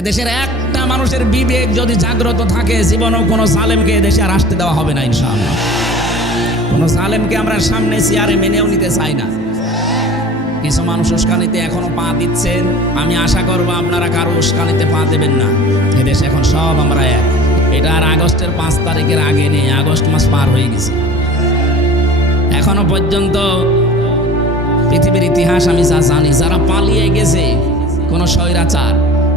এদেশের একটা মানুষের বিবেক যদি জাগ্রত থাকে, জীবনেও কোনো জালেমকে এদেশে আর আসতে দেওয়া হবে না ইনশাআল্লাহ। কোনো জালেমকে আমরা সামনে চেয়ারে মেনেও নিতে চাই না। কিছু মানুষ উস্কানিতে এখনো পা দিচ্ছেন, আমি আশা করবো আপনারা কারো উস্কানিতে পা দেবেন না। এদেশে এখন সব আমরা এক। এটা আর আগস্টের 5 তারিখের আগে নেই, আগস্ট মাস পার হয়ে গেছে। এখনো পর্যন্ত পৃথিবীর ইতিহাস আমি যা জানি, যারা পালিয়ে গেছে কোনো স্বৈরাচার,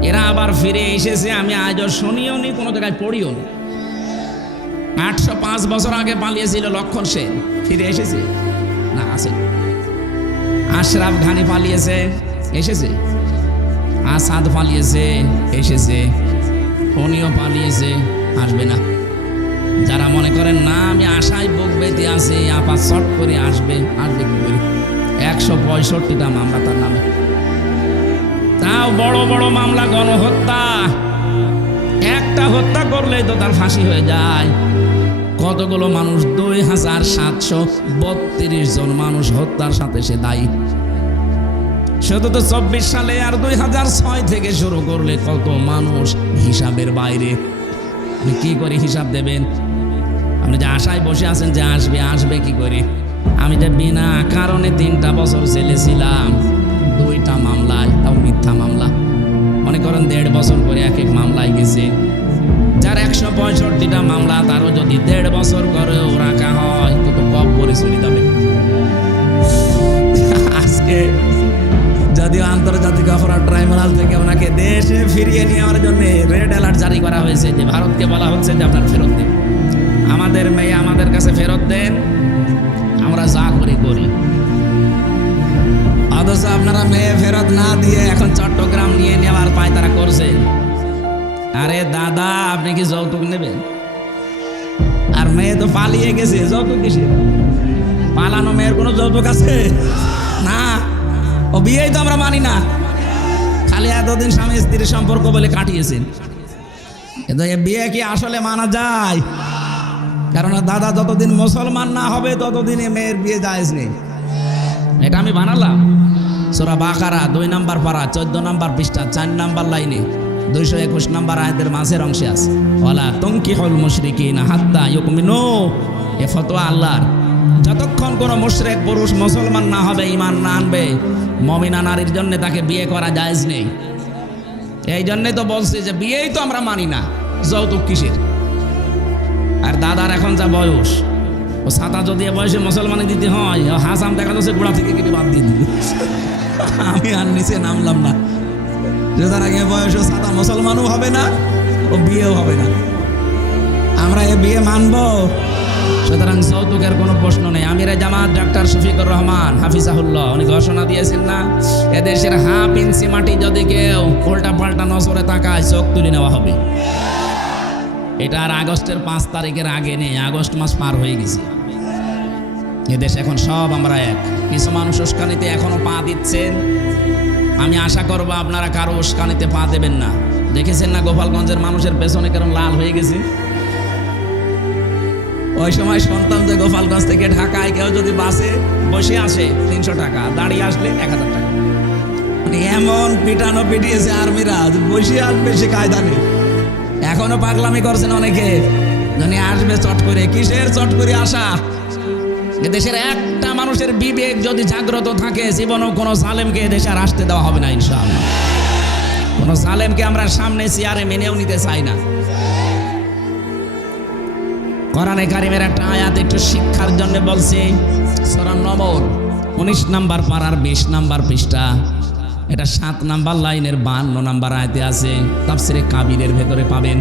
এরা আবার ফিরে এসেছে আমি আজও শুনিও নি, কোনো জায়গায় পড়িও নি। 805 বছর আগে পালিয়েছিল লক্ষণ সেন, ফিরে এসেছে না? আছে। আশরাফ ঘানি পালিয়েছে, এসেছে। আসাদ পালিয়েছে, এসেছে। উনিও পালিয়েছে, আসবে না। যারা মনে করেন না আমি আশায় বুক বেঁধে আছি, আপা চট করে আসবে, আসবে কি করে? 165টা মামলা তার নামে, তাও বড় বড় মামলা, গণহত্যা। একটা হত্যা করলেই তো তার ফাঁসি হয়ে যায়। কতগুলো মানুষ, 2732 জন মানুষ হত্যার সাথে সে দায়ী। শুধু তো 24 সালে আর 2006 থেকে শুরু করলে কত মানুষ হিসাবের বাইরে। আপনি কি করে হিসাব দেবেন? আপনি যে আশায় বসে আছেন যে আসবে, আসবে কি করে? আমি যে বিনা কারণে 3টা বছর জেলে ছিলাম, 2টা মামলায়, তাও মিথ্যা মামলা। মনে করেন 1.5 বছর করে এক এক মামলায় গেছে। যার 165টা মামলা, তারও যদি 1.5 বছর করেও রাখা হয় তো কব্বরে চলে যাবে। আজকে যদিও আন্তর্জাতিক অপরাধ ট্রাইব্যুনাল থেকে ওনাকে দেশে ফিরিয়ে নেওয়ার জন্য রেড অ্যালার্ট জারি করা হয়েছে, যে ভারতকে বলা হচ্ছে যে আপনার ফেরত দেন, আমাদের মেয়ে আমাদের কাছে ফেরত দেন, আমরা যা করি করি। অথচ আপনারা মেয়ে ফেরত না দিয়ে এখন চট্টগ্রাম নিয়ে নেওয়ার পায়তারা করছেন। আরে দাদা, আপনি কি যৌতুক নেবেন? আর মেয়ে তো পালিয়ে গেছে, যৌতুক কিসে? পালানো মেয়ের কোনো যৌতুক আছে না? ও বিয়েই তো আমরা মানি না, খালি এতদিন স্বামী স্ত্রীর সম্পর্ক বলে কাটিয়েছেন। কিন্তু এ বিয়ে কি আসলে মানা যায়? কারণ দাদা, যতদিন মুসলমান না হবে ততদিন এ মেয়ের বিয়ে জায়েজ নেই। এটা আমি বানালাম। সূরা বাকারা 2 নম্বর পারা 14 নম্বর পৃষ্ঠা 4 নম্বর লাইনে 221 নম্বর আয়াতের মাঝের অংশে আছে, ওয়ালা তুনকিহুল মুশরিকিনা হাত্তা ইউমিনু। এ ফতোয়া আল্লাহর। যতক্ষণ কোনো মুশরিক পুরুষ মুসলমান না হবে, ঈমান না আনবে, মুমিনা নারীর জন্য তাকে বিয়ে করা জায়েজ নেই। এই জন্যই তো বলছি যে বিয়েই তো আমরা মানি না, যৌতুক কিসের? আর দাদার এখন যা বয়স, ও ছাতা যদি বয়সে মুসলমানে দিতে হয়, ও হাসাম দেখা যাচ্ছে গোড়া থেকে কেটে বাদ দিয়ে দিবে। আমি আর নিচে নামলাম না। তার আগে বয়সে ছাতা মুসলমানও হবে না, ও বিয়েও হবে না। আমরা এ বিয়ে মানবো? সুতরাং যৌতুকের কোনো প্রশ্ন নেই। আমিরে জামাত ডাক্তার শফিকুর রহমান হাফিজাহুল্লাহ, উনি ঘোষণা দিয়েছেন না, এদেশের হাফ ইঞ্চি মাটি যদি কেউ উল্টা পাল্টা নজরে তাকায়, চোখ তুলে নেওয়া হবে। এটা আর আগস্টের 5 তারিখের আগে নেই, আগস্ট মাস পার হয়ে গেছে। এদেশ এখন সব আমরা এক। কিছু মানুষ উস্কানিতে এখনো পা দিচ্ছেন, আমি আশা করবো আপনারা কারো উস্কানিতে পা দেবেন না। দেখেছেন না গোপালগঞ্জের মানুষের পেছনে কেরম লাল হয়ে গেছে? ওই সময় শুনতাম যে গোপালগঞ্জ থেকে ঢাকায় কেউ যদি বাসে বসে আসে 300 টাকা, দাঁড়িয়ে আসলে 1000 টাকা। মানে এমন পিটানো পিটিয়েছে আর্মিরা, বসে আসবে সে কায়দা নেই। এখনো পাগলামি করছেন অনেকে, জানি আসবে চট করে। কিসের চট করে আসা? এদেশের একটা মানুষের বিবেক যদি জাগ্রত থাকে, জীবনেও কোনো জালেমকে এদেশে আর আসতে দেওয়া হবে না ইনশাআল্লাহ। কোনো জালেমকে আমরা সামনে চেয়ারে মেনেও নিতে চাই না। কোরআনে কারিমের একটা আয়াত একটু শিক্ষার জন্য বলছি, সূরা নমল 19 নম্বর পারার 20 নম্বর পৃষ্ঠা, এটা 7 নম্বর লাইনের 52 নম্বর আয়াতে আছে, তাফসিরে কাবিরের ভেতরে পাবেন।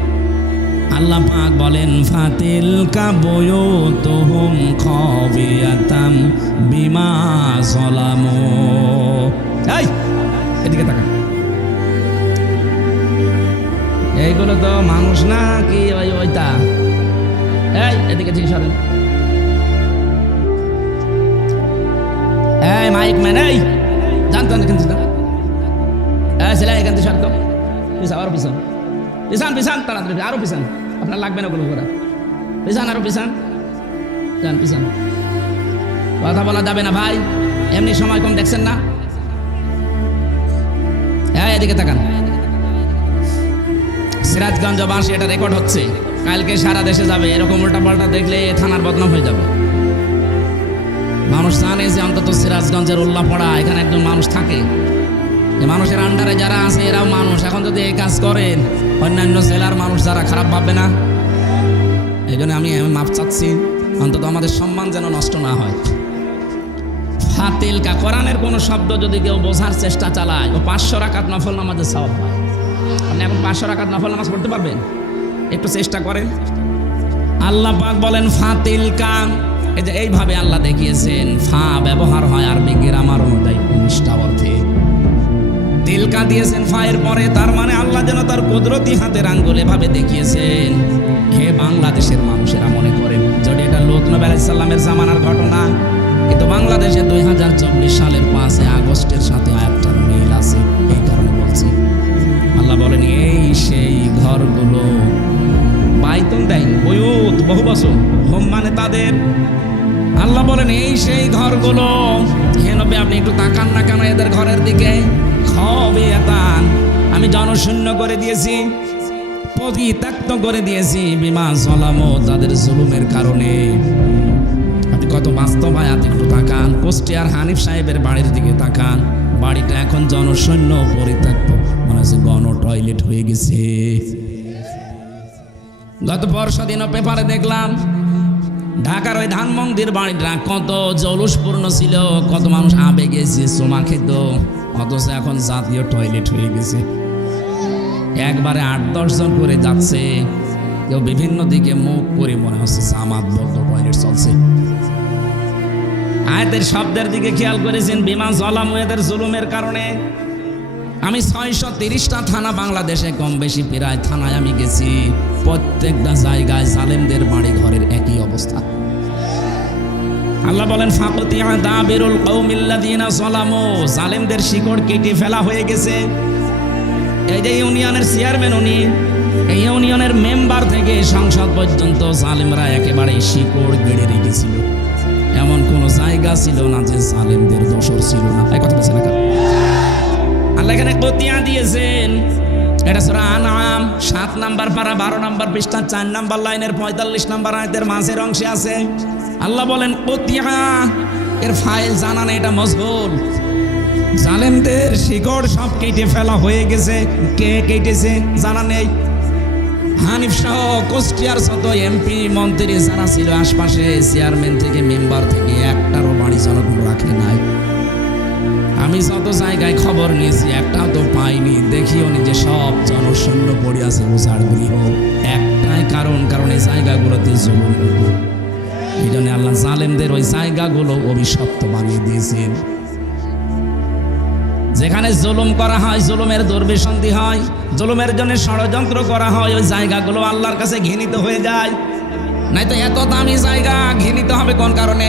আল্লাহ পাক বলেন, ফাতিল কাবুয়ুতুহুম খাবিয়াতাম বিমা যালামু। এই এদিকে তাকান, এইগুলো তো মানুষ না কি ওইটা? এই এদিকে ঠিক সরেন। এই মাইক ম্যান, এই জানতেন কিন্তু ছেলে এখান থেকে সরতো, পিছান আরো পিছান, পিছান পিছান তাড়াতাড়ি, আরো পিছান, আপনার লাগবে না ওগুলো করা, পিছান আরো পিছান, যান পিছান। কথা বলা যাবে না ভাই, এমনি সময় কম, দেখছেন না? হ্যাঁ এদিকে তাকান। সিরাজগঞ্জবাসী, এটা রেকর্ড হচ্ছে, কালকে সারা দেশে যাবে। এরকম উল্টাপাল্টা দেখলে থানার বদনাম হয়ে যাবে। মানুষ জানে যে অন্তত সিরাজগঞ্জের উল্লাপাড়া এখানে একজন মানুষ থাকে, এই মানুষের আন্ডারে যারা আছে এরাও মানুষ। এখন যদি এই কাজ করেন অন্যান্য জেলার মানুষ যারা খারাপ ভাববে না? এই জন্য আমি মাপ চাচ্ছি, অন্তত আমাদের সম্মান যেন নষ্ট না হয়। ফাতিলকা, কোরআনের কোনো শব্দ যদি কেউ বোঝার চেষ্টা চালায়, ও 500 রাকাত নফল নামাজের সওয়াব পায়। আপনি এখন 500 রাকাত নফল নামাজ পড়তে পারবেন? একটু চেষ্টা করেন। আল্লাহ পাক বলেন ফাতিলকা, এই যে এইভাবে আল্লাহ দেখিয়েছেন। ফা ব্যবহার হয় আরবি গ্রামার অনুযায়ী 19টা অর্থে। তিলকা দিয়েছেন ফায়ের পরে, তার মানে আল্লাহ যেন তার কুদরতি হাতের আঙ্গুল এভাবে দেখিয়েছেন। হে বাংলাদেশের মানুষেরা মনে করেন যদি এটা লূত নবী আলাইহিস সালামের জামানার ঘটনা, কিন্তু বাংলাদেশে 2024 সালের 5 আগস্টের সাথে আয়াতটার মিল আছে। এই কারণে বলছি, আল্লাহ বলেন এই সেই ঘরগুলো, বাইতুন দেন বয়ুত বহু বছর, হোম মানে তাদের। আল্লাহ বলেন এই সেই ঘরগুলো। হে নবী আপনি একটু তাকান না কেন এদের ঘরের দিকে? খবিয়াতান, আমি জনশূন্য করে দিয়েছি, পরিত্যক্ত করে দিয়েছি। বিমা যালামু, তাদের জুলুমের কারণে। আপনি কত বাস্তব আয়াত একটু তাকান। কুষ্টিয়ার হানিফ সাহেবের বাড়ির দিকে তাকান, বাড়িটা এখন জনশূন্য পরিত্যক্ত, মনে হচ্ছে গণ টয়লেট হয়ে গেছে। গত পরশু দিনও পেপারে দেখলাম ঢাকার ওই ধানমন্দির বাড়িটা কত জলুসপূর্ণ ছিল, কত মানুষ আবেগে চুমা খেত, অথচ এখন জাতীয় টয়লেট হয়ে গেছে। একবারে 8-10 জন করে যাচ্ছে, কেউ বিভিন্ন দিকে মুখ করে, মনে হচ্ছে জামাতবদ্ধ টয়লেট চলছে। আয়াতের শব্দের দিকে খেয়াল করেছেন, বিমা যালামু, এদের জুলুমের কারণে। আমি 630টা থানা বাংলাদেশে, কম বেশি প্রায় থানায় আমি গেছি, প্রত্যেকটা জায়গায় জালেমদের বাড়ি ঘরের একই অবস্থা। আল্লাহ বলেন ফাকুতিয়া দাবিরুল কওমিল্লাযিনা যালামু, জালেমদের শিকড় কেটে ফেলা হয়ে গেছে। এই যে ইউনিয়নের চেয়ারম্যান, উনি এই ইউনিয়নের মেম্বার থেকে সংসদ পর্যন্ত জালেমরা একেবারে শিকড় গেড়ে রেখেছিল। এমন কোনো জায়গা ছিল না যে জালেমদের দোসর ছিল না। এই কথা বলছেন না? আল্লাহ এখানে কতিয়া দিয়েছেন। এটা সূরা আনআম 7 নাম্বার পারা 12 নাম্বার পৃষ্ঠা 4 নাম্বার লাইনের 45 নাম্বার আয়াতের মাঝের অংশে আছে। আল্লাহ বলেন কতিয়া, এর ফাইল জানা নেই, এটা মজহুল। জালেমদের শিকড় সব কেটে ফেলা হয়ে গেছে। কে কেটেছে জানা নেই। হানিফ সহ কুষ্টিয়ার শত এমপি মন্ত্রী যারা ছিল আশপাশে, চেয়ারম্যান থেকে মেম্বার থেকে, একটারও বাড়ি জনগণ রাখে নাই। আমি যত জায়গায় খবর নিয়েছি একটাও তো পাইনি। দেখিও নি যে সব জনশূন্য পড়ে আছে উজাড় গৃহ। একটাই কারণ এই জায়গাগুলোতে জুলুম হতো। এই জন্য আল্লাহ জালেমদের ওই জায়গাগুলো অভিশপ্ত বানিয়ে দিয়েছেন। যেখানে জুলুম করা হয়, জুলুমের দুর্বিসন্ধি হয়, জুলুমের জন্য ষড়যন্ত্র করা হয়, ওই জায়গাগুলো আল্লাহর কাছে ঘৃণিত হয়ে যায়। নাই তো এত দামি জায়গা ঘৃণিত হবে কোন কারণে?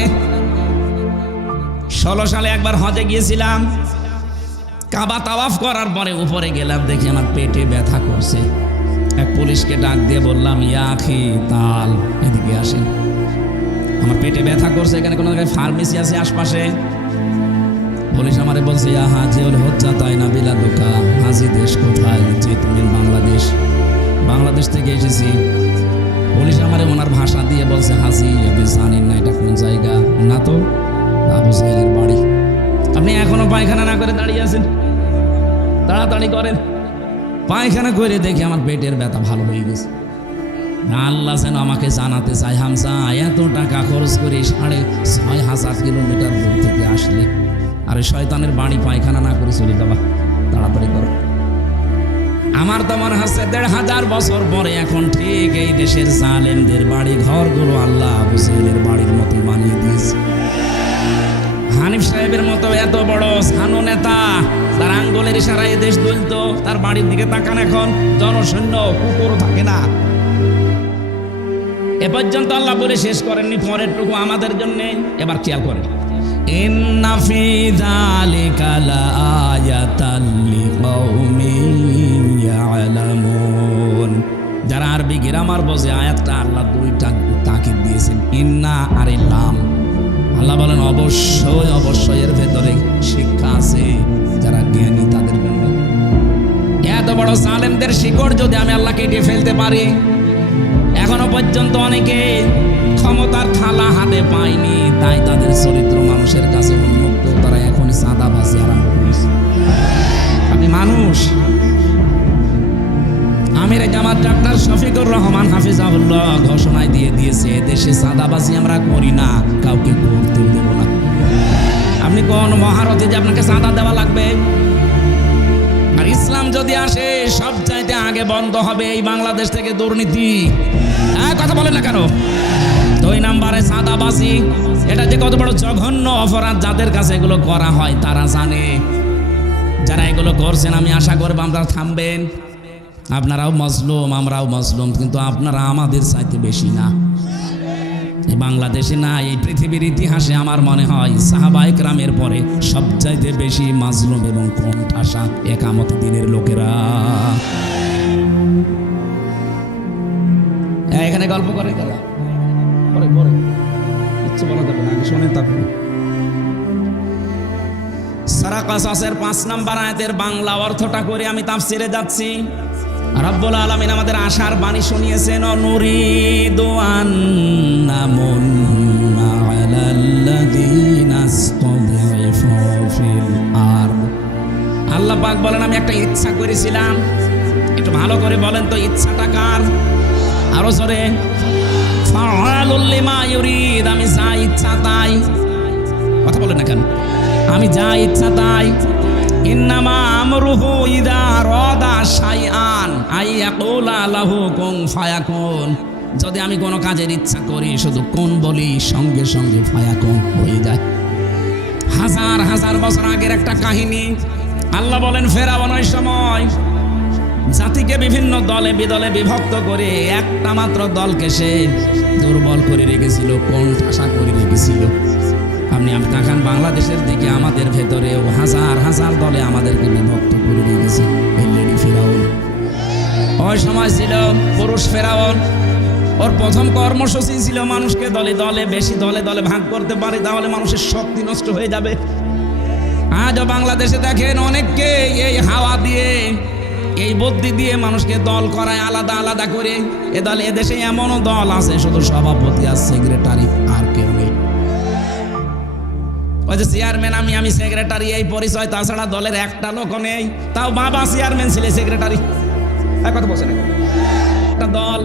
16 সালে একবার হজে গিয়েছিলাম, কাবা তাওয়াফ করার পরে উপরে গেলাম, দেখি আমার পেটে ব্যথা করছে। এক পুলিশকে ডাক দিয়ে বললাম, ইয়া আখি তাল, এদিকে আসেন, আমার পেটে ব্যথা করছে, এখানে কোনো জায়গায় ফার্মেসি আছে আশপাশে? পুলিশ আমারে বলছে, ইয়া হাজিউল হজ্জা তাই না বিলাদুকা, হাজি দেশ কোথায়? যে তুমি বাংলাদেশ থেকে এসেছি। পুলিশ আমারে ওনার ভাষা দিয়ে বলছে, হাজি আপনি জানেন না এটা কোন জায়গা? না তো, আবু জাহেলের বাড়ি। আপনি এখনো পায়খানা না করে দাঁড়িয়ে আছেন? তাড়াতাড়ি করেন। পায়খানা করে দেখি আমার পেটের ব্যথা ভালো হয়ে গেছে। আল্লাহ যেন আমাকে জানাতে চাই, হামজা এত টাকা খরচ করে 6,500 কিলোমিটার দূর থেকে আসলে, আর শয়তানের বাড়ি পায়খানা না করে চলে যাবা, তাড়াতাড়ি করো। আমার তো মনে হচ্ছে 1,500 বছর পরে এখন ঠিক এই দেশের জালেমদের বাড়ি ঘরগুলো আল্লাহ আবু জাহেলের বাড়ির মতো বানিয়ে দিয়েছে। হানিফ সাহেবের মতো এত বড় স্থানীয় নেতা, তার আঙ্গুলের ইশারায় দেশ দুলত, তার বাড়ির দিকে তাকান, এখন জনশূন্য, কুকুরও থাকে না। এ পর্যন্ত আল্লাহ বলে শেষ করেননি, পরেরটুকু আমাদের জন্য। এবার খেয়াল করেন, ইন্না ফি যালিকা লাআয়াতাল লিকাউমিন ইয়ালামুন। যারা আরবি গ্রামার বোঝে, আয়াতটা আল্লাহ 2টা তাকিদ দিয়েছেন, ইন্না আর লাম। আল্লাহ বলেন অবশ্যই এর ভেতরে শিক্ষা আছে যারা জ্ঞানী তাদের জন্য। এত এত বড় জালেমদের শিকড় যদি আমি আল্লাহ কেটে ফেলতে পারি, এখনো পর্যন্ত অনেকে ক্ষমতার থালা হাতে পায়নি, তাই তাদের চরিত্র মানুষের কাছে উন্মুক্ত, তারা এখন চাঁদাবাজি আরম্ভ করেছে। আপনি মানুষ। আমির জামাত ডাক্তার শফিকুর রহমান হাফিজাহুল্লাহ ঘোষণায় দিয়ে দিয়েছে, দেশে চাঁদাবাজি আমরা করি না, কাউকে করতে দেব না। আপনি কোন মহারথী যে আপনাকে চাঁদা দেওয়া লাগবে? আর ইসলাম যদি আসে সব চাইতে আগে বন্ধ হবে এই বাংলাদেশ থেকে দুর্নীতি। কথা বলেন না কেন? 2 নম্বরে চাঁদাবাজি। এটা যে কত বড় জঘন্য অপরাধ, যাদের কাছে এগুলো করা হয় তারা জানে। যারা এগুলো করছেন আমি আশা করব আপনারা থামবেন। আপনারাও মজলুম, আমরাও মজলুম, কিন্তু আপনারা আমাদের চাইতে বেশি না। এই বাংলাদেশে না, এই পৃথিবীর ইতিহাসে আমার মনে হয় সাহাবায়ে কেরামের পরে সবচাইতে বেশি মাজলুম এবং কোণঠাসা একামত দিনের লোকেরা। এখানে গল্প করে গেলা পরে পরে ইচ্ছে বলা যাবে না, আগে শোনেন তারপরে। সূরা কাসাসের 5 নম্বর আয়াতের বাংলা অর্থটা করে আমি তাফসিরে যাচ্ছি। রব্বুল আলামিন আমাদের আশার বাণী শুনিয়েছেন, নুরিদু আন্নামুন্না আলাল্লাযীনা ইসতাদঈফু ফিল আরদ। আল্লাহ পাক বলেন আমি একটা ইচ্ছা করেছিলাম। একটু ভালো করে বলেন তো ইচ্ছাটা কার? আরো জোরে। ফাআলুল লিমা ইউরিদ, আমি যা ইচ্ছা তাই। কথা বলেন না কেন? আমি যা ইচ্ছা তাই। ইন্নামা আমরুহু ইযা আরাদা শাইআন আইয়াকুলা লাহু কুন ফায়াকুন। যদি আমি কোনো কাজের ইচ্ছা করি শুধু কোন বলি, সঙ্গে সঙ্গে ফায়াকুন হয়ে যায়। হাজার হাজার বছর আগের একটা কাহিনী। আল্লাহ বলেন ফেরাউন ওই সময় জাতিকে বিভিন্ন দলে বিদলে বিভক্ত করে একটা মাত্র দলকে সে দুর্বল করে রেখেছিল, কোণঠাসা করে রেখেছিল। আপনি তাকান বাংলাদেশের দিকে, আমাদের ভেতরেও হাজার হাজার দলে আমাদেরকে বিভক্ত করে রেখেছে এই লেডি ফেরাউন। ওই সময় ছিল পুরুষ ফেরাউন। ওর প্রথম কর্মসূচি ছিল মানুষকে দলে দলে, বেশি দলে দলে ভাগ করতে পারে তাহলে মানুষের শক্তি নষ্ট হয়ে যাবে। আজও বাংলাদেশে দেখেন অনেককে এই হাওয়া দিয়ে, এই বুদ্ধি দিয়ে মানুষকে দল করায় আলাদা আলাদা করে। এ দল, এদেশে এমনও দল আছে শুধু সভাপতি আর সেক্রেটারি, আর কেউ নেই। ওই যে চেয়ারম্যান, আমি সেক্রেটারি, এই পরিচয়, তাছাড়া দলের একটা লোক নেই। তাও বাবা চেয়ারম্যান ছিল, সেক্রেটারি। কথা বলছেন একটা দল।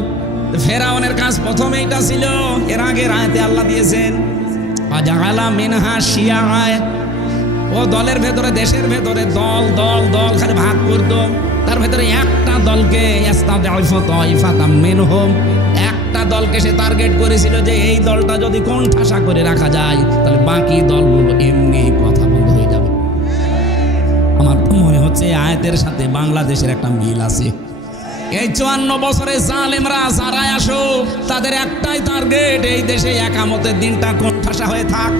ফেরাউনের কাজ প্রথম এইটা ছিল। এর আগে আয়াতে আল্লাহ দিয়েছেন আজালা মিনহা শিয়াআ। ও দলের ভেতরে, দেশের ভেতরে দল দল দল খালি ভাগ করতো। তার ভেতরে একটা দলকে ইস্তাদঈফু তাইফাতাম মিনহুম, একটা দলকে সে টার্গেট করেছিল যে এই দলটা যদি কোণঠাসা করে রাখা যায় তাহলে বাকি দলগুলো এমনি কথা বন্ধ হয়ে যাবে। আমার মনে হচ্ছে আয়াতের সাথে বাংলাদেশের একটা মিল আছে। এই 54 বছরে জালেমরা যারাই আসুক তাদের একটাই টার্গেট, এই দেশে একামতের দিনটা কোণঠাসা হয়ে থাক।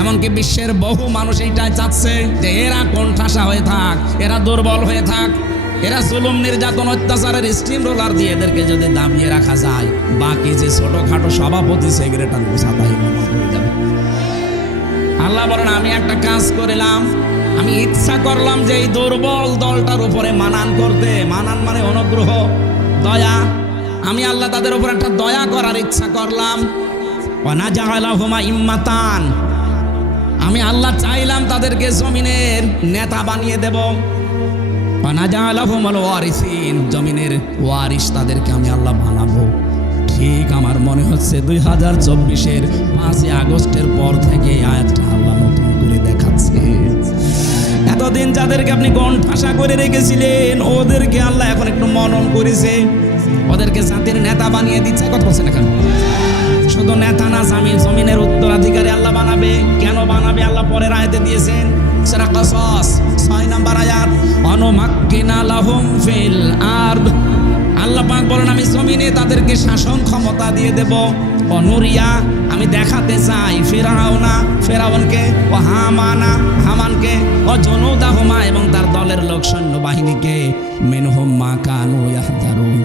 এমনকি বিশ্বের বহু মানুষ এইটাই চাচ্ছে যে এরা কোণঠাসা হয়ে থাক, এরা দুর্বল হয়ে থাক, এরা জুলুম নির্যাতন অত্যাচারের স্টিম রোলার দিয়ে এদেরকে যদি দাবিয়ে রাখা যায়, বাকি যে ছোটখাটো সভাপতি সেক্রেটারি সাদাই হয়ে যাবে। আল্লাহ বলেন আমি একটা কাজ করলাম, আমি ইচ্ছা করলাম যে এই দুর্বল দলটার উপরে মানান করতে। মানান মানে অনুগ্রহ, দয়া। আমি আল্লাহ তাদের উপর একটা দয়া করার ইচ্ছা করলাম। ওয়ানাজালাহুমা ইম্মাতান, আমি আল্লাহ চাইলাম তাদেরকে জমিনের নেতা বানিয়ে দেব। ওয়ানাজালাহুমুল ওয়ারিসিন, জমিনের ওয়ারিস তাদেরকে আমি আল্লাহ বানাবো। ঠিক আমার মনে হচ্ছে 2024-এর 5 আগস্টের পর থেকে আয়াতটা আল্লাহ নতুন করে দেখাচ্ছে। এতদিন যাদেরকে আপনি কোণঠাসা করে রেখেছিলেন ওদেরকে আল্লাহ এখন একটু মনন করেছে, ওদেরকে জাতির নেতা বানিয়ে দিচ্ছে। কথা বলছেন এখন শুধু নেতা না, জমিনের উত্তরাধিকারী আল্লাহ বানাবে। কেন বানাবে আল্লাহ পরের আয়াতে দিয়েছেন, সূরা কাসাস 6 নম্বর আয়াত, অনুমাক্কিনা লাহুম ফিল আরদ। আল্লাহ পাক বলেন আমি জমিনে তাদেরকে শাসন ক্ষমতা দিয়ে দেব। অনুরিয়া, আমি দেখাতে চাই ফেরাউনকে, ও হামানকে, ও জুনুদাহুমা, এবং তার দলের লোক সৈন্য বাহিনীকে, মিনহুম মা কানু ইয়াহদারুন,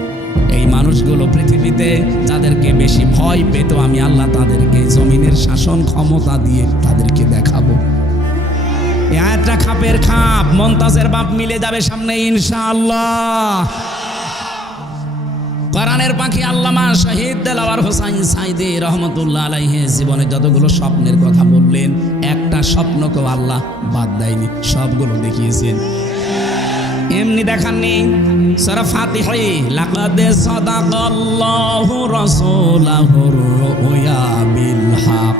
এই মানুষগুলো পৃথিবীতে যাদেরকে বেশি ভয় পেত আমি আল্লাহ তাদেরকে জমিনের শাসন ক্ষমতা দিয়ে তাদেরকে দেখাবো। এই আয়াতটা খাপের খাপ, মমতাজের বাপ মিলে যাবে সামনে ইনশাআল্লাহ। কোরআনের পাখি আল্লামা শহীদ দেলাওয়ার হোসাইন সাইদি রহমতুল্লাহ আলাইহি জীবনে যতগুলো স্বপ্নের কথা বললেন, একটা স্বপ্নকেও আল্লাহ বাদ দেয়নি, সবগুলো দেখিয়েছেন। এমনি দেখাননি। সূরা ফাতিহা, লাকাদ সাদাকাল্লাহু রাসূলাহুর রুয়া বিল হক,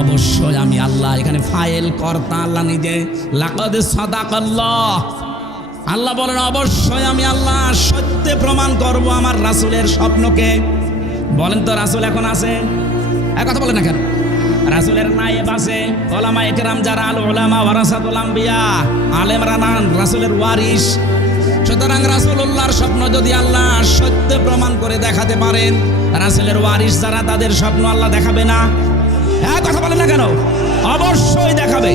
অবশ্যই আমি আল্লাহ, এখানে ফাইল কর্তা আল্লাহ নিজে। লাকাদ সাদাকাল্লাহ, আল্লাহ বলেন অবশ্যই আমি আল্লাহ সত্যে প্রমাণ করব আমার রাসূলের স্বপ্নকে। বলেন তো রাসূল এখন আছে? কথা বলেন না কেন? রাসূলের নায়েব আছে, উলামায়ে কেরাম যারা, আল উলামা ওয়ারাসাতুল আম্বিয়া, আলেমরা না রাসূলের ওয়ারিস। সুতরাং রাসূলুল্লাহর স্বপ্ন যদি আল্লাহ সত্য প্রমাণ করে দেখাতে পারেন, রাসূলের ওয়ারিস যারা, তাদের স্বপ্ন আল্লাহ দেখাবে না? কথা বলেন না কেন? অবশ্যই দেখাবে।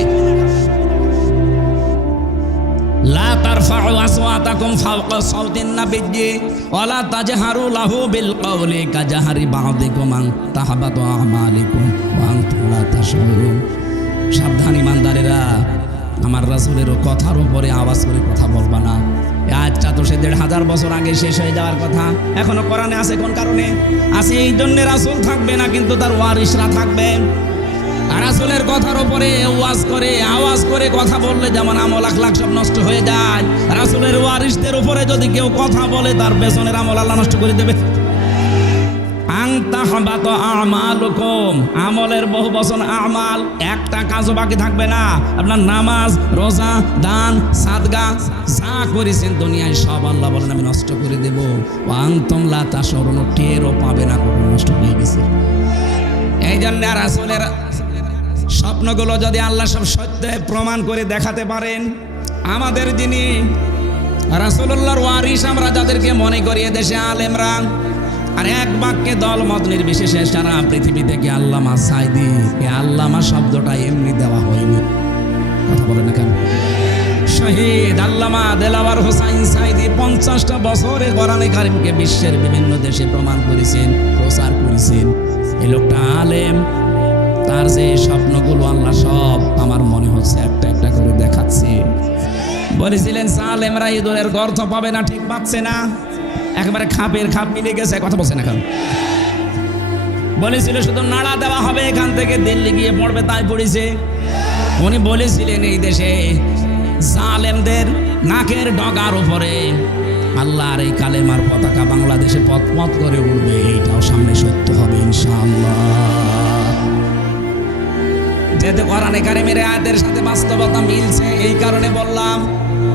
লা তারফাউ আসওয়াতাকুম ফাওকা সাওতিন নাবিয়্যি ওয়া লা তাজহারু লাহু বিল কওলি কাজহারি বা'দিকুম আন তাহবাতু আমালিকুম ওয়া আনতুম লা তাশউরুন। সাবধান ইমানদারেরা, আমার রাসূলের কথার উপরে আওয়াজ করে কথা বলবা না। এই আয়াতটা তো সে ১৫০০ বছর আগে শেষ হয়ে যাওয়ার কথা, এখনো কোরআনে আছে। কোন কারণে আছে? এই জন্য রাসূল থাকবে না, কিন্তু তার ওয়ারিসরা থাকবে। রাসূলের কথার উপরে ওয়াজ করে আওয়াজ করে কথা বললে যেমন আমল আখলাক সব নষ্ট হয়ে যায়, রাসূলের ওয়ারিসদের উপরে যদি কেউ কথা বলে, তার পেছনের আমল আল্লাহ নষ্ট করে দেবে। আনতাহবাত আমালুকুম, আমলের বহু বচন আমাল, একটা কাজও বাকি থাকবে না। আপনার নামাজ, রোজা, দান, সাদকা যা করেছেন দুনিয়ায় সব আল্লাহ বলেন আমি নষ্ট করে দেব। ওয়া আনতুম লা তাশউরুন, টেরও পাবে না কখন নষ্ট হয়ে গেছে। এই জন্য রাসূলের স্বপ্নগুলো যদি আল্লাহ সব সত্যে প্রমাণ করে দেখাতে পারেন, আমাদের যিনি রাসূলুল্লাহর ওয়ারিস আমরা যাদেরকে মনে করি দেশে আলেমরা, আর এক বাক্যে দল মত নির্বিশেষে সারা পৃথিবী থেকে আল্লামা সাইদি, এই আল্লামা শব্দটা এমনি দেওয়া হয়নি। কথা বলেন না কেন? শহীদ আল্লামা দেলাওয়ার হোসাইন সাইদি 50টা বছরে কোরআনে কারিমকে বিশ্বের বিভিন্ন দেশে প্রমাণ করেছেন, প্রচার করেছেন। এই লোকটা আলেম, তার যে স্বপ্নগুলো আল্লাহ সব আমার মনে হচ্ছে একটা একটা করে দেখাচ্ছে। বলেছিলেন আলেমরা ইঁদুরের গর্ত পাবে না, ঠিক পাচ্ছে না, একেবারে খাপের খাপ মিলে গেছে। কথা বলছে না কেন? বলেছিল শুধু নাড়া দেওয়া হবে, এখান থেকে দিল্লি গিয়ে পড়বে, তাই পড়েছে। উনি বলেছিলেন এই দেশে জালেমদের নাকের ডগার উপরে আল্লাহর এই কালেমার পতাকা বাংলাদেশে পথ পথ করে উঠবে, এইটাও সামনে সত্য হবে ইনশাআল্লাহ। যেহেতু কোরআনে কারিমের আয়াতের সাথে বাস্তবতা মিলছে, এই কারণে বললাম।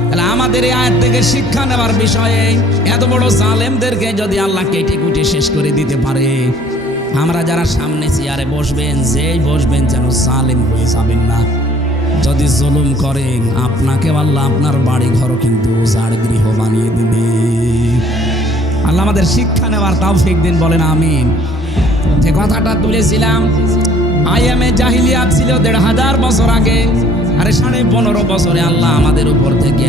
তাহলে আমাদের এই আয়াত থেকে শিক্ষা নেওয়ার বিষয়ে, এত বড় জালেমদেরকে যদি আল্লাহ কেটে কুটে শেষ করে দিতে পারে, আমরা যারা সামনে চেয়ারে বসবেন, যেই বসবেন যেন জালেম হয়ে যাবেন না। যদি জুলুম করেন, আপনাকে আল্লাহ আপনার বাড়ি ঘরও কিন্তু উজাড় গৃহ বানিয়ে দিবে। আল্লাহ আমাদের শিক্ষা নেওয়ার তৌফিক দিন, বলেন আমিন। যে কথাটা তুলেছিলাম, আইয়ামে জাহিলিয়াত ছিল ১৫০০ বছর আগে, আরে 15.5 বছরে আল্লাহ আমাদের উপর থেকে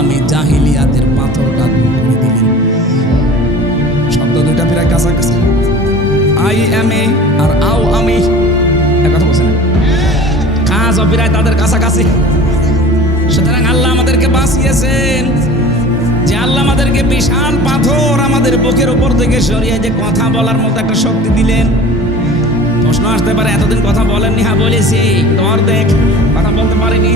আমি জাহিলিয়াতের পাথরটা দূর করে দিলেন। শব্দ দুইটা প্রায় কাছাকাছি, আইয়ামে আর আমি, কথা বলছে না, কাজও প্রায় তাদের কাছাকাছি। সুতরাং আল্লাহ আমাদেরকে বাঁচিয়েছেন, যে আল্লাহ আমাদেরকে বিশাল পাথর আমাদের বুকের উপর থেকে সরিয়ে যে কথা বলার মতো একটা শক্তি দিলেন। প্রশ্ন আসতে পারে এতদিন কথা বলেননি? হ্যাঁ বলেছি, অর্ধেক কথা বলতে পারিনি।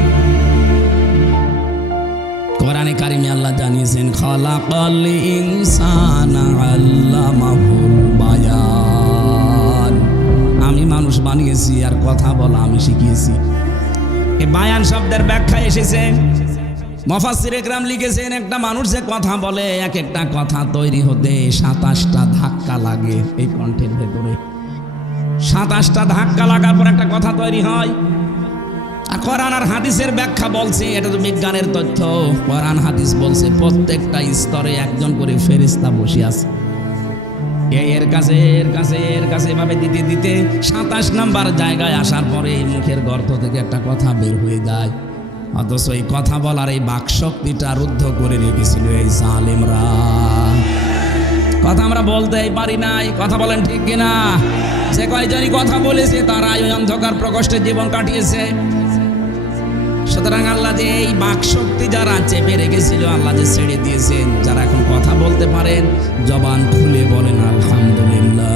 কোরআনে কারিমে আল্লাহ জানিয়েছেন খালাকাল ইনসানা আল্লামাহুল বায়ান, আমি মানুষ বানিয়েছি আর কথা বলা আমি শিখিয়েছি। এই বায়ান শব্দের ব্যাখ্যা এসেছে, মুফাসসিরে কেরাম লিখেছেন একটা মানুষ যে কথা বলে, এক একটা কথা তৈরি হতে 27টা ধাক্কা লাগে এই কণ্ঠের ভেতরে। 27টা ধাক্কা লাগার পর একটা কথা তৈরি হয়। আর কোরআন আর হাদিসের ব্যাখ্যা বলছে, এটা তো বিজ্ঞানের তথ্য। কোরআন হাদিস বলছে প্রত্যেকটা স্তরে একজন করে ফেরেশতা বসে আছে, এর কাছে এর কাছে এর কাছে এভাবে দিতে দিতে 27 নাম্বার জায়গায় আসার পরে মুখের গর্ত থেকে একটা কথা বের হয়ে যায়। অথচ এই কথা বলার এই বাকশক্তিটা রুদ্ধ করে রেখেছিল এই জালেমরা। কথা আমরা বলতেই পারি নাই, কথা বলেন ঠিক কিনা? যে কয়জনই কথা বলেছে তারা ওই অন্ধকার প্রকোষ্ঠে জীবন কাটিয়েছে। সুতরাং আল্লাহ যে এই বাক শক্তি যারা চেপে রেখেছিল আল্লাহ যে ছেড়ে দিয়েছেন, যারা এখন কথা বলতে পারেন, জবান খুলে বলেন আলহামদুলিল্লাহ।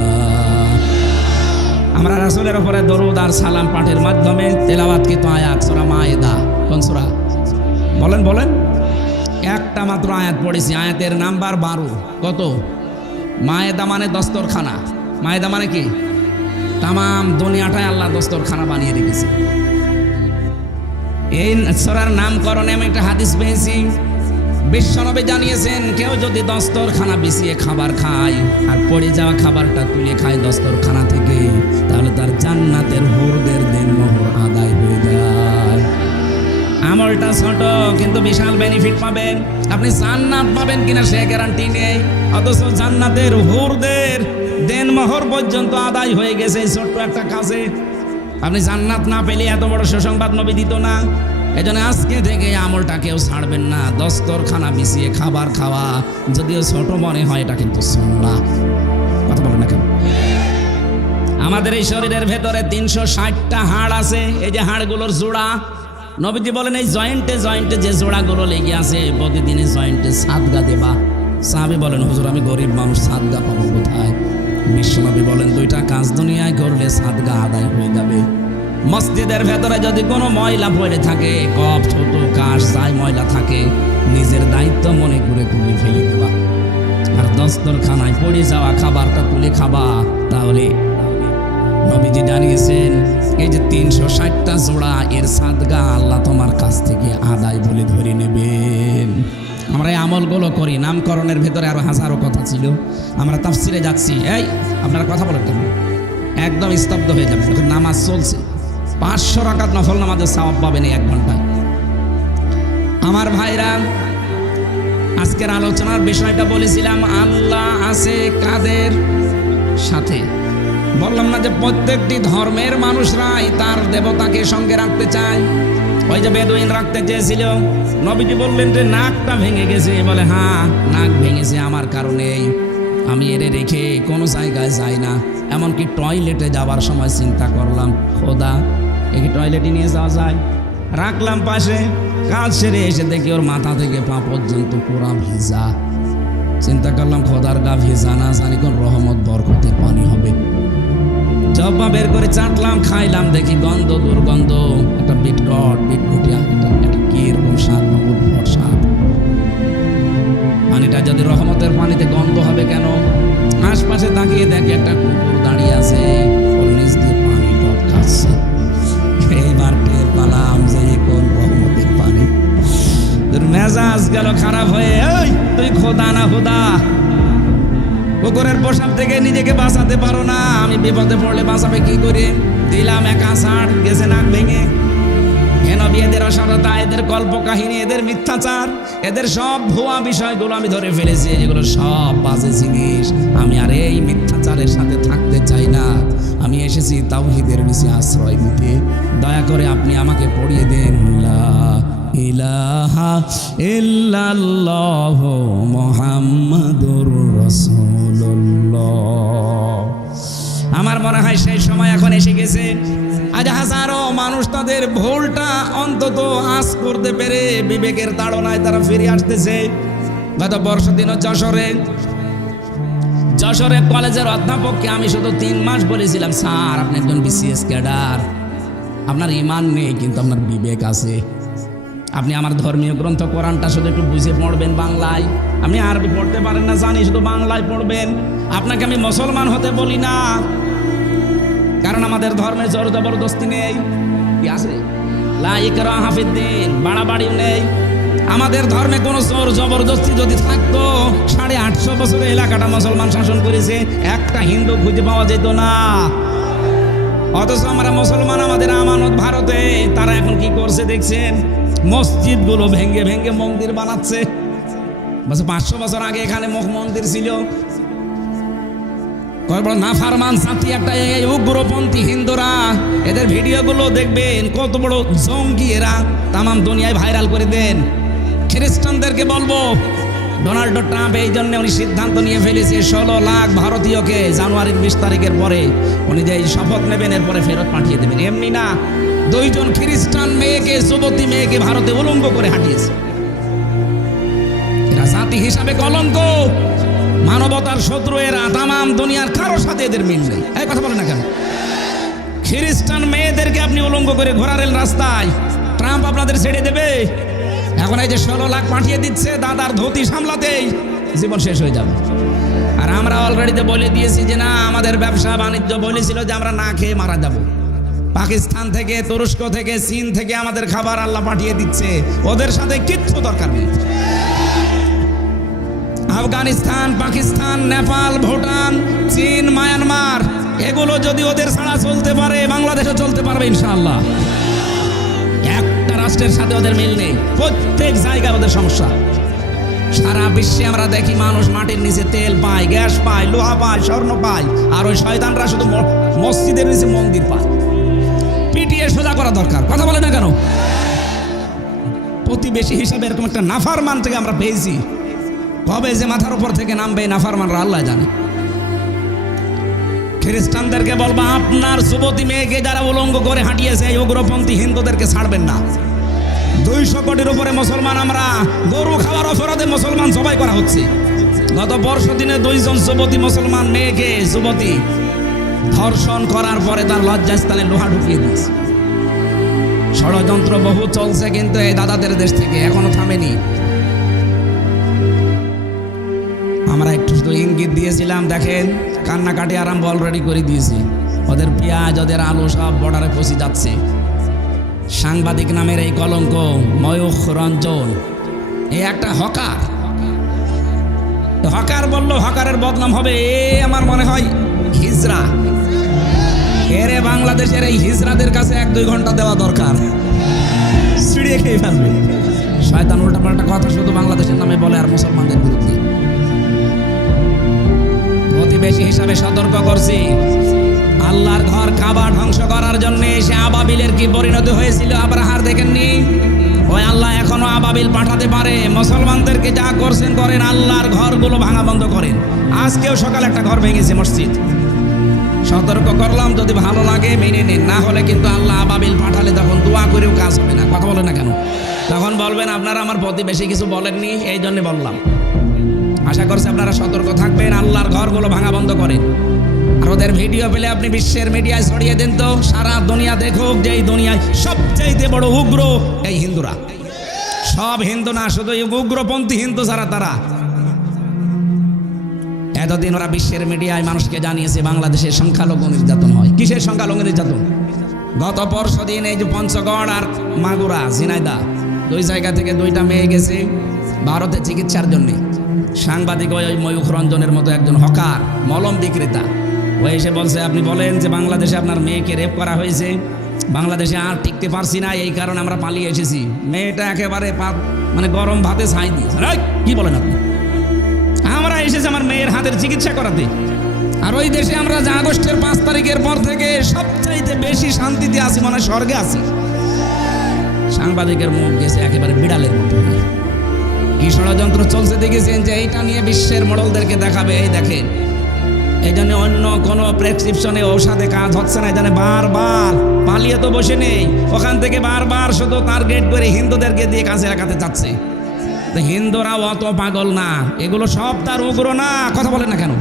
আমরা রাসূলের উপরে দরুদ আর সালাম পাঠের মাধ্যমে তেলাওয়াতকৃত আয়াত সূরা মায়েদা, কোন সূরা বলেন বলেন? একটা মাত্র আয়াত পড়েছি, আয়াতের নাম্বার 12। কত? মায়েদা মানে দস্তরখানা। মায়েদা মানে কি? তামাম দুনিয়াটায় আল্লাহ দস্তরখানা বানিয়ে রেখেছে। এই সূরার নামকরণে আমি একটা হাদিস পেয়েছি, বিশ্বনবী জানিয়েছেন কেউ যদি দস্তরখানা বিছিয়ে খাবার খায় আর পড়ে যাওয়া খাবারটা তুলে খায় দস্তরখানা থেকে, তাহলে তার জান্নাতের হুরদের দেনমোহর আদায় হয়ে যায়। আমলটা ছোট কিন্তু বিশাল বেনিফিট পাবেন। আপনি জান্নাত পাবেন কিনা সে গ্যারান্টি নেই, অথচ জান্নাতের হুরদের দেনমোহর পর্যন্ত আদায় হয়ে গেছে ছোট্ট একটা কাজে। আপনি জান্নাত না পেলে এত বড় সুসংবাদ নবী দিত না। এজন্য আজকে থেকে আমলটা কেউ ছাড়বেন না। দস্তরখানা বিছিয়ে খাবার খাওয়া যদিও ছোট মনে হয়, এটা কিন্তু সুন্নাহ। কথা বলেন না কেন? আমাদের এই শরীরের ভেতরে 360টা হাড় আছে। এই যে হাড়গুলোর জোড়া, নবীজি বলেন এই জয়েন্টে জয়েন্টে যে জোড়াগুলো লেগে আছে, প্রতিদিনই জয়েন্টে সাদগা দেবা। সাহাবী বলেন হুজুর আমি গরিব মানুষ, সাদগা পাবো কোথায়? বিশ্বনবী বলেন দুইটা কাজ দুনিয়ায় করলে সাদগা আদায় হয়ে যাবে। মসজিদের ভেতরে যদি কোনো ময়লা পড়ে থাকে, কপ ছোট কাশ যাই ময়লা থাকে, নিজের দায়িত্ব মনে করে তুলে ফেলে দেবা। আর দস্তরখানায় পড়ে যাওয়া খাবারটা তুলে খাবা। তাহলে নবীজি জানিয়েছেন এই যে 360টা জোড়া এর সাদগা আল্লাহ তোমার কাছ থেকে আদায় বলে ধরে নেবেন। আমরা এই আমলগুলো করি। নামকরণের ভেতরে আরো হাজারো কথা ছিল। আমরা তাফসিরে যাচ্ছি, এই আপনারা কথা বলেন কেন? একদম স্তব্ধ হয়ে যাবে। এখন নামাজ চলছে, 500 রাকাত নফল নামাজের সওয়াব পাবেন এই 1 ঘন্টায়। আমার ভাইরা, আজকের আলোচনার বিষয়টা বলেছিলাম আল্লাহ আছে কাদের সাথে। বললাম না যে প্রত্যেকটি ধর্মের মানুষরাই তার দেবতাকে সঙ্গে রাখতে চায়। ওই যে বেদুইন রাখতে চেয়েছিল, নবীজি বললেন যে নাকটা ভেঙে গেছে। বলে হ্যাঁ নাক ভেঙেছে আমার কারণেই, আমি এরে রেখে কোনো জায়গায় যাই না। এমনকি টয়লেটে যাবার সময় চিন্তা করলাম খোদা একে টয়লেটে নিয়ে যাওয়া যায়, রাখলাম পাশে। কাজ সেরে এসে দেখি ওর মাথা থেকে পা পর্যন্ত পুরা ভিজা। চিন্তা করলাম খোদার গা ভিজা, না জানি কোন রহমত বরকতের পানি হবে। জব্বা বের করে চাটলাম, খাইলাম, দেখি গন্ধ দুর্গন্ধ, একটা বিটঘুটিয়া একটা কি এরকম স্বাদ, উদ্ভট স্বাদ। পানিটা যদি রহমতের পানিতে গন্ধ হবে কেন? আশপাশে তাকিয়ে দেখে একটা কুকুর দাঁড়িয়ে আছে, ওর নিচ দিয়ে পানি টপ খাচ্ছে। এইবার টের পালাম যে কোন রহমতের পানি। তোর মেজাজ গেল খারাপ হয়ে, ওই তুই খোদা না খোদা? কুকুরের পোশাক থেকে নিজেকে বাঁচাতে পারো না, আমি বিপদে পড়লে বাঁচাবে কি করে? দিলাম এক আষাঢ়, গেছে নাক ভেঙে। এদের অসারতা, এদের কল্প কাহিনী, এদের মিথ্যাচার, এদের সব ভুয়া বিষয়গুলো আমি ধরে ফেলেছি। এগুলো সব বাজে জিনিস। আমি আর এই মিথ্যাচারের সাথে থাকতে চাই না। আমি এসেছি তাওহীদের নিচে আশ্রয় নিতে। দয়া করে আপনি আমাকে পড়িয়ে দেন লা ইলাহা ইল্লাল্লাহু মুহাম্মাদুর রাসূলুল্লাহ। আমার মনে হয় সেই সময় এখন এসে গেছে। আজ হাজারো মানুষ তাদের ভুলটা অন্তত আজ করতে পেরে বিবেকের তাড়নায় তারা ফিরে আসতেছে। গত বর্ষা দিন যশোরে কলেজের অধ্যাপককে আমি শুধু 3 মাস বলেছিলাম, স্যার আপনি একজন বিসিএস ক্যাডার, আপনার ঈমান নেই কিন্তু আপনার বিবেক আছে। আপনি আমার ধর্মীয় গ্রন্থ কোরআনটা শুধু একটু বুঝে পড়বেন বাংলায়। আপনি আরবি পড়তে পারেন না জানি, শুধু বাংলায় পড়বেন। আপনাকে আমি মুসলমান হতে বলি না, কারণ আমাদের ধর্মে জোর জবরদস্তি নেই। কি আছে? লা ইকরাহা ফিদ্দীন, বাড়াবাড়িও নেই। আমাদের ধর্মে কোনো জোর জবরদস্তি যদি থাকতো, 850 বছরে এলাকাটা মুসলমান শাসন করেছে, একটা হিন্দু খুঁজে পাওয়া যেত না। অথচ আমরা মুসলমান, আমাদের আমানত ভারতে। তারা এখন কি করছে দেখছেন? মসজিদগুলো ভেঙে ভেঙে মন্দির বানাচ্ছে। 500 বছর আগে এখানে মন্দির ছিল। কয় বড় নাফারমান জাতি একটা এই উগ্রপন্থী হিন্দুরা। এদের ভিডিওগুলো দেখবেন, কত বড় জঙ্গি এরা, তামাম দুনিয়ায় ভাইরাল করে দেন। খ্রিস্টানদেরকে বলবো, ডোনাল্ড ট্রাম্প এই জন্য উনি সিদ্ধান্ত নিয়ে ফেলেছে 16 লাখ ভারতীয়কে জানুয়ারির 20 তারিখের পরে উনি যে শপথ নেবেন এরপরে ফেরত পাঠিয়ে দেবেন। এমনি না, দুইজন খ্রিস্টান মেয়েকে, যুবতী মেয়েকে ভারতে উলঙ্গ করে হাঁটিয়েছে। এরা জাতি হিসাবে কলঙ্ক, মানবতার শত্রু এরা। তামাম দুনিয়ার কারোর সাথে এদের মিল নেই। এই কথা বলে না কেন? খ্রিস্টান মেয়েদেরকে আপনি উলঙ্গ করে ঘোরালেন রাস্তায়, ট্রাম্প আপনাদের ছেড়ে দেবে? এখন এই যে 16 লাখ পাঠিয়ে দিচ্ছে দাদার ধুতি সামলাতেই জীবন শেষ হয়ে যাবে। আর আমরা অলরেডি বলে দিয়েছি যে না, আমাদের ব্যবসা বাণিজ্য বলেছিল যে আমরা না খেয়ে মারা যাব। পাকিস্তান থেকে, তুরস্ক থেকে, চীন থেকে আমাদের খাবার আল্লাহ পাঠিয়ে দিচ্ছে, ওদের সাথে কিচ্ছু দরকার নেই। আফগানিস্তান, পাকিস্তান, নেপাল, ভুটান, চীন, মায়ানমার, এগুলো যদি ওদের ছাড়া চলতে পারে, বাংলাদেশও চলতে পারবে ইনশাআল্লাহ। একটা রাষ্ট্রের সাথে ওদের মিল নেই, প্রত্যেক জায়গায় ওদের সমস্যা। সারা বিশ্বে আমরা দেখি মানুষ মাটির নিচে তেল পায়, গ্যাস পায়, লোহা পায়, স্বর্ণ পায়, আর ওই শয়তানরা শুধু মসজিদের নিচে মন্দির পায়। পিটিয়ে সোজা করা দরকার। কথা বলে না কেন? প্রতিবেশী হিসাবে এরকম একটা নাফারমান থেকে আমরা পেয়েছি, কবে যে মাথার উপর থেকে নামবে নাফারমানরা আল্লাহ জানে। খ্রিস্টানদেরকে বলবো, আপনার যুবতী মেয়েকে যারা উলঙ্গ করে হাঁটিয়েছে এই উগ্রপন্থী হিন্দুদেরকে ছাড়বেন না। 200 কোটির উপরে মুসলমান আমরা, গরু খাওয়ার অপরাধে মুসলমান জবাই করা হচ্ছে। গত পরশু দিনে 2 জন যুবতী মুসলমান মেয়েকে, যুবতী ধর্ষণ করার পরে তার লজ্জাস্থানে লোহা ঢুকিয়ে দিয়েছে। ষড়যন্ত্র বহু চলছে, কিন্তু এই দাদাদের দেশ থেকে এখনো থামেনি। আমরা একটু শুধু ইঙ্গিত দিয়েছিলাম, দেখেন কান্নাকাটি আরম্ভ অলরেডি করে দিয়েছি। ওদের পেঁয়াজ, ওদের আলু সব বর্ডারে পৌঁছে যাচ্ছে। সাংবাদিক নামের এই কলঙ্ক ময়ূখ রঞ্জন, এই একটা হকার। হকার বললো হকারের বদনাম হবে, এ আমার মনে হয় হিজড়া। এরে বাংলাদেশের এই হিজড়াদের কাছে 1-2 ঘন্টা দেওয়া দরকার, ছিঁড়িয়ে খেয়ে ফেলবে। শয়তান উল্টাপাল্টা কথা শুধু বাংলাদেশের নামে বলে আর মুসলমানদের বিরুদ্ধে। প্রতিবেশী হিসাবে সতর্ক করছি, আল্লাহর ঘর কাবা ধ্বংস করার জন্য এসে আবাবিলের কি পরিণতি হয়েছিল আব্রাহার দেখেননি? ওই আল্লাহ এখনো আবাবিল পাঠাতে পারে। মুসলমানদেরকে যা করছেন করেন, আল্লাহর ঘরগুলো ভাঙা বন্ধ করেন। আজকেও সকালে একটা ঘর ভেঙেছে মসজিদ। সতর্ক করলাম, যদি ভালো লাগে মেনে নিন, না হলে কিন্তু আল্লাহ আবাবিল পাঠালে তখন দোয়া করেও কাজ হবে না। কথা বলে না কেন? তখন বলবেন আপনারা আমার প্রতিবেশী কিছু বলেননি, এই জন্য বললাম। আশা করছি আপনারা সতর্ক থাকবেন, আল্লাহর ঘরগুলো ভাঙা বন্ধ করেন। আর ওদের ভিডিও পেলে আপনি বিশ্বের মিডিয়ায় ছড়িয়ে দেন, তো সারা দুনিয়া দেখুক যে এই দুনিয়ায় সবচাইতে বড় উগ্র এই হিন্দুরা। সব হিন্দু না, শুধু উগ্রপন্থী হিন্দু যারা, তারা। এতদিন ওরা বিশ্বের মিডিয়ায় মানুষকে জানিয়েছে বাংলাদেশের সংখ্যালঘু নির্যাতন হয়। কিসের সংখ্যালঘু নির্যাতন? গত পরশু দিন এই যে পঞ্চগড় আর মাগুরা, ঝিনাইদহ, 2 জায়গা থেকে 2টা মেয়ে গেছে ভারতে চিকিৎসার জন্যে। সাংবাদিক ওই ময়ূখ রঞ্জনের মতো একজন হকার, মলম বিক্রেতা, ও এসে বলছে, আপনি বলেন যে বাংলাদেশে আপনার মেয়েকে রেপ করা হয়েছে, বাংলাদেশে আর টিকতে পারছি না, এই কারণে আমরা পালিয়ে এসেছি। মেয়েটা একেবারে মানে গরম ভাতে ছাই দিয়েছে। কি বলেন আপনি? আমরা এসেছি আমার মেয়ের হাতের চিকিৎসা করাতে। আর ওই দেশে আমরা যে আগস্টের 5 তারিখের পর থেকে সবচাইতে বেশি শান্তিতে আছি, মানে স্বর্গে আছি। সাংবাদিকের মুখ গেছে একেবারে বিড়ালের মতো। কি ষড়যন্ত্র চলছে দেখেছেন, যে এইটা নিয়ে বিশ্বের মডেলদেরকে দেখাবে, এই দেখেন। এই জন্য অন্য কোনো প্রেসক্রিপশনে ঔষধে কাজ হচ্ছে না। এই জন্য বারবার পালিয়ে তো বসে নেই, ওখান থেকে বারবার শুধু টার্গেট করে হিন্দুদেরকে দিয়ে কাজে লাগাতে চাচ্ছে। হিন্দুরাও অত পাগল না, এগুলো সব তার উগ্র না। কথা বলে না কেন?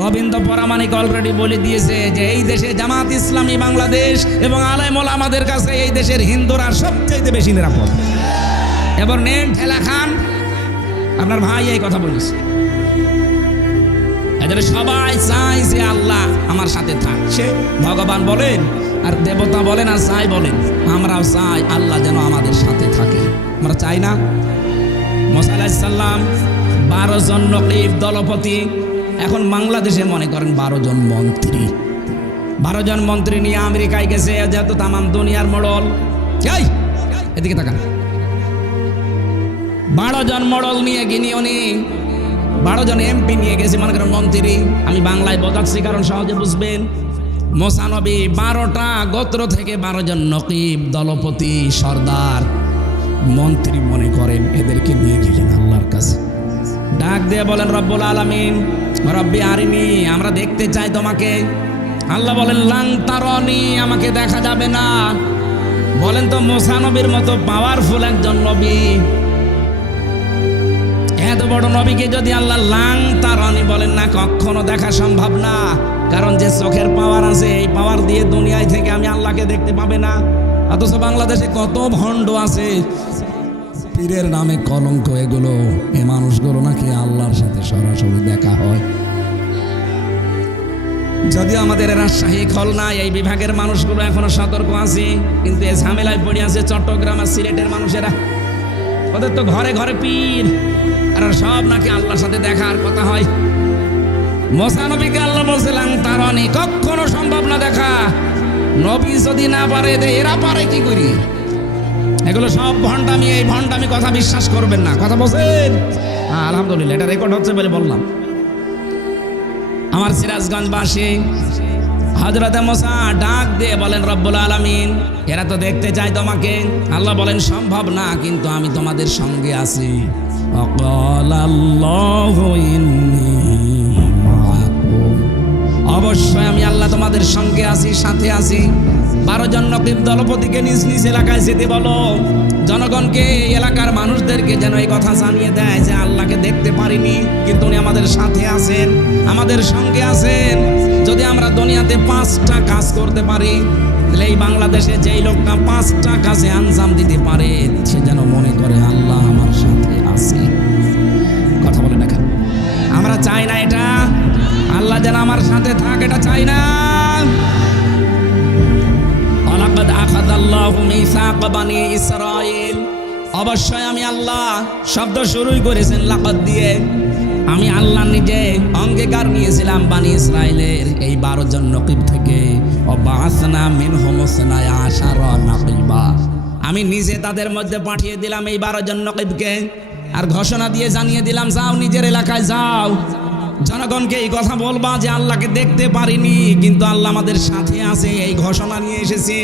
গোবিন্দ পরামানিক অলরেডি বলে দিয়েছে যে এই দেশে জামাত ইসলামী বাংলাদেশ এবং আলেম ওলামাদের কাছে এই দেশের হিন্দুরা সবচাইতে বেশি নিরাপদ। এবার নেন ঠেলা খান, আপনার ভাই এই কথা বলেছে। এদের সবাই চাই যে আল্লাহ আমার সাথে থাক। সে ভগবান বলেন আর দেবতা বলেন আর চাই বলেন, আমরাও চাই আল্লাহ যেন আমাদের সাথে থাকে। আমরা চাই না? মুসা আলাইহিস সালাম 12 জন নকিব দলপতি, এখন বাংলাদেশে মনে করেন 12 জন মন্ত্রী। 12 জন মন্ত্রী নিয়ে আমেরিকায় গেছে, যেহেতু তামাম দুনিয়ার মডল। এদিকে তাকান, 12 জন মডল নিয়ে গিয়ে উনি 12 জন এমপি নিয়ে গেছে, মনে করেন মন্ত্রী। আমি বাংলায় বোঝাচ্ছি কারণ সহজে বুঝবেন। মুসা নবী 12টা গোত্র থেকে 12 জন নকিব, দলপতি, সর্দার, মন্ত্রী মনে করেন, এদেরকে নিয়ে গেলেন আল্লাহর কাছে। ডাক দিয়ে বলেন, রব্বুল আলামিন, রব্বি আরিনি, আমরা দেখতে চাই তোমাকে। আল্লাহ বলেন, লাং তারানি, আমাকে দেখা যাবে না। বলেন তো মুসা নবীর মতো পাওয়ারফুল একজন নবী, এত বড় নবীকে যদি আল্লাহ লাং তারানি বলেন না, কখনো দেখা সম্ভব না। কারণ যে চোখের পাওয়ার আছে, এই পাওয়ার দিয়ে দুনিয়ায় থেকে আমি আল্লাহকে দেখতে পাবে না। অথচ বাংলাদেশে কত ভণ্ড আছে, পীরের নামে কলঙ্ক এগুলো, এই মানুষগুলো নাকি আল্লাহর সাথে সরাসরি দেখা হয়। যদিও আমাদের রাজশাহী, খুলনা এই বিভাগের মানুষগুলো এখনো সতর্ক আছে, কিন্তু এই ঝামেলায় পড়ে আছে চট্টগ্রাম আর সিলেটের মানুষেরা। ওদের তো ঘরে ঘরে পীর, আর সব নাকি আল্লাহর সাথে দেখার কথা হয়। মুসা নবীকে আল্লাহ বলছিলেন তারানি, কখনো সম্ভব না দেখা। নবী যদি না পারে, এরা পারে কি করি? এগুলো সব ভণ্ডামি, এই ভণ্ডামি কথা বিশ্বাস করবেন না। কথা বলছেন? আলহামদুলিল্লাহ, এটা রেকর্ড হচ্ছে বলে বললাম। আমার সিরাজগঞ্জবাসী হযরতে মুসা ডাক দিয়ে বলেন, রব্বুল আলামিন, এরা তো দেখতে চায় তোমাকে। আল্লাহ বলেন সম্ভব না, কিন্তু আমি তোমাদের সঙ্গে আছি। অবশ্যই আমি আল্লাহ তোমাদের সঙ্গে আছি, সাথে আছি। 12 জন নকিব দলপতিকে নিজ নিজ এলাকায় যেতে বলো, জনগণকে, এলাকার মানুষদেরকে যেন এই কথা জানিয়ে দেয় যে আল্লাহকে দেখতে পারিনি, কিন্তু উনি আমাদের সাথে আছেন, আমাদের সঙ্গে আছেন। যদি আমরা দুনিয়াতে 5টা কাজ করতে পারি, তাহলে এই বাংলাদেশে যেই লোকটা 5টা কাজে আঞ্জাম দিতে পারে, সে যেন মনে করে আল্লাহ আমার সাথে আছে। কথা বলে দেখেন, আমরা চাই না এটা, আল্লাহ যেন আমার সাথে থাক, এটা চাই না। অবশ্যই আমি আল্লাহ, শব্দ শুরুই করেছেন লাকাদ দিয়ে। আমি আল্লাহ নিজে অঙ্গীকার নিয়েছিলাম বানি ইসরাইলের এই 12 জন নকিব থেকে। আমি নিজে তাদের মধ্যে পাঠিয়ে দিলাম এই 12 জন নকিবকে, আর ঘোষণা দিয়ে জানিয়ে দিলাম, যাও নিজের এলাকায় যাও, জনগণকে এই কথা বলবা যে আল্লাহকে দেখতে পারিনি, কিন্তু আল্লাহ আমাদের সাথে আছে, এই ঘোষণা নিয়ে এসেছি।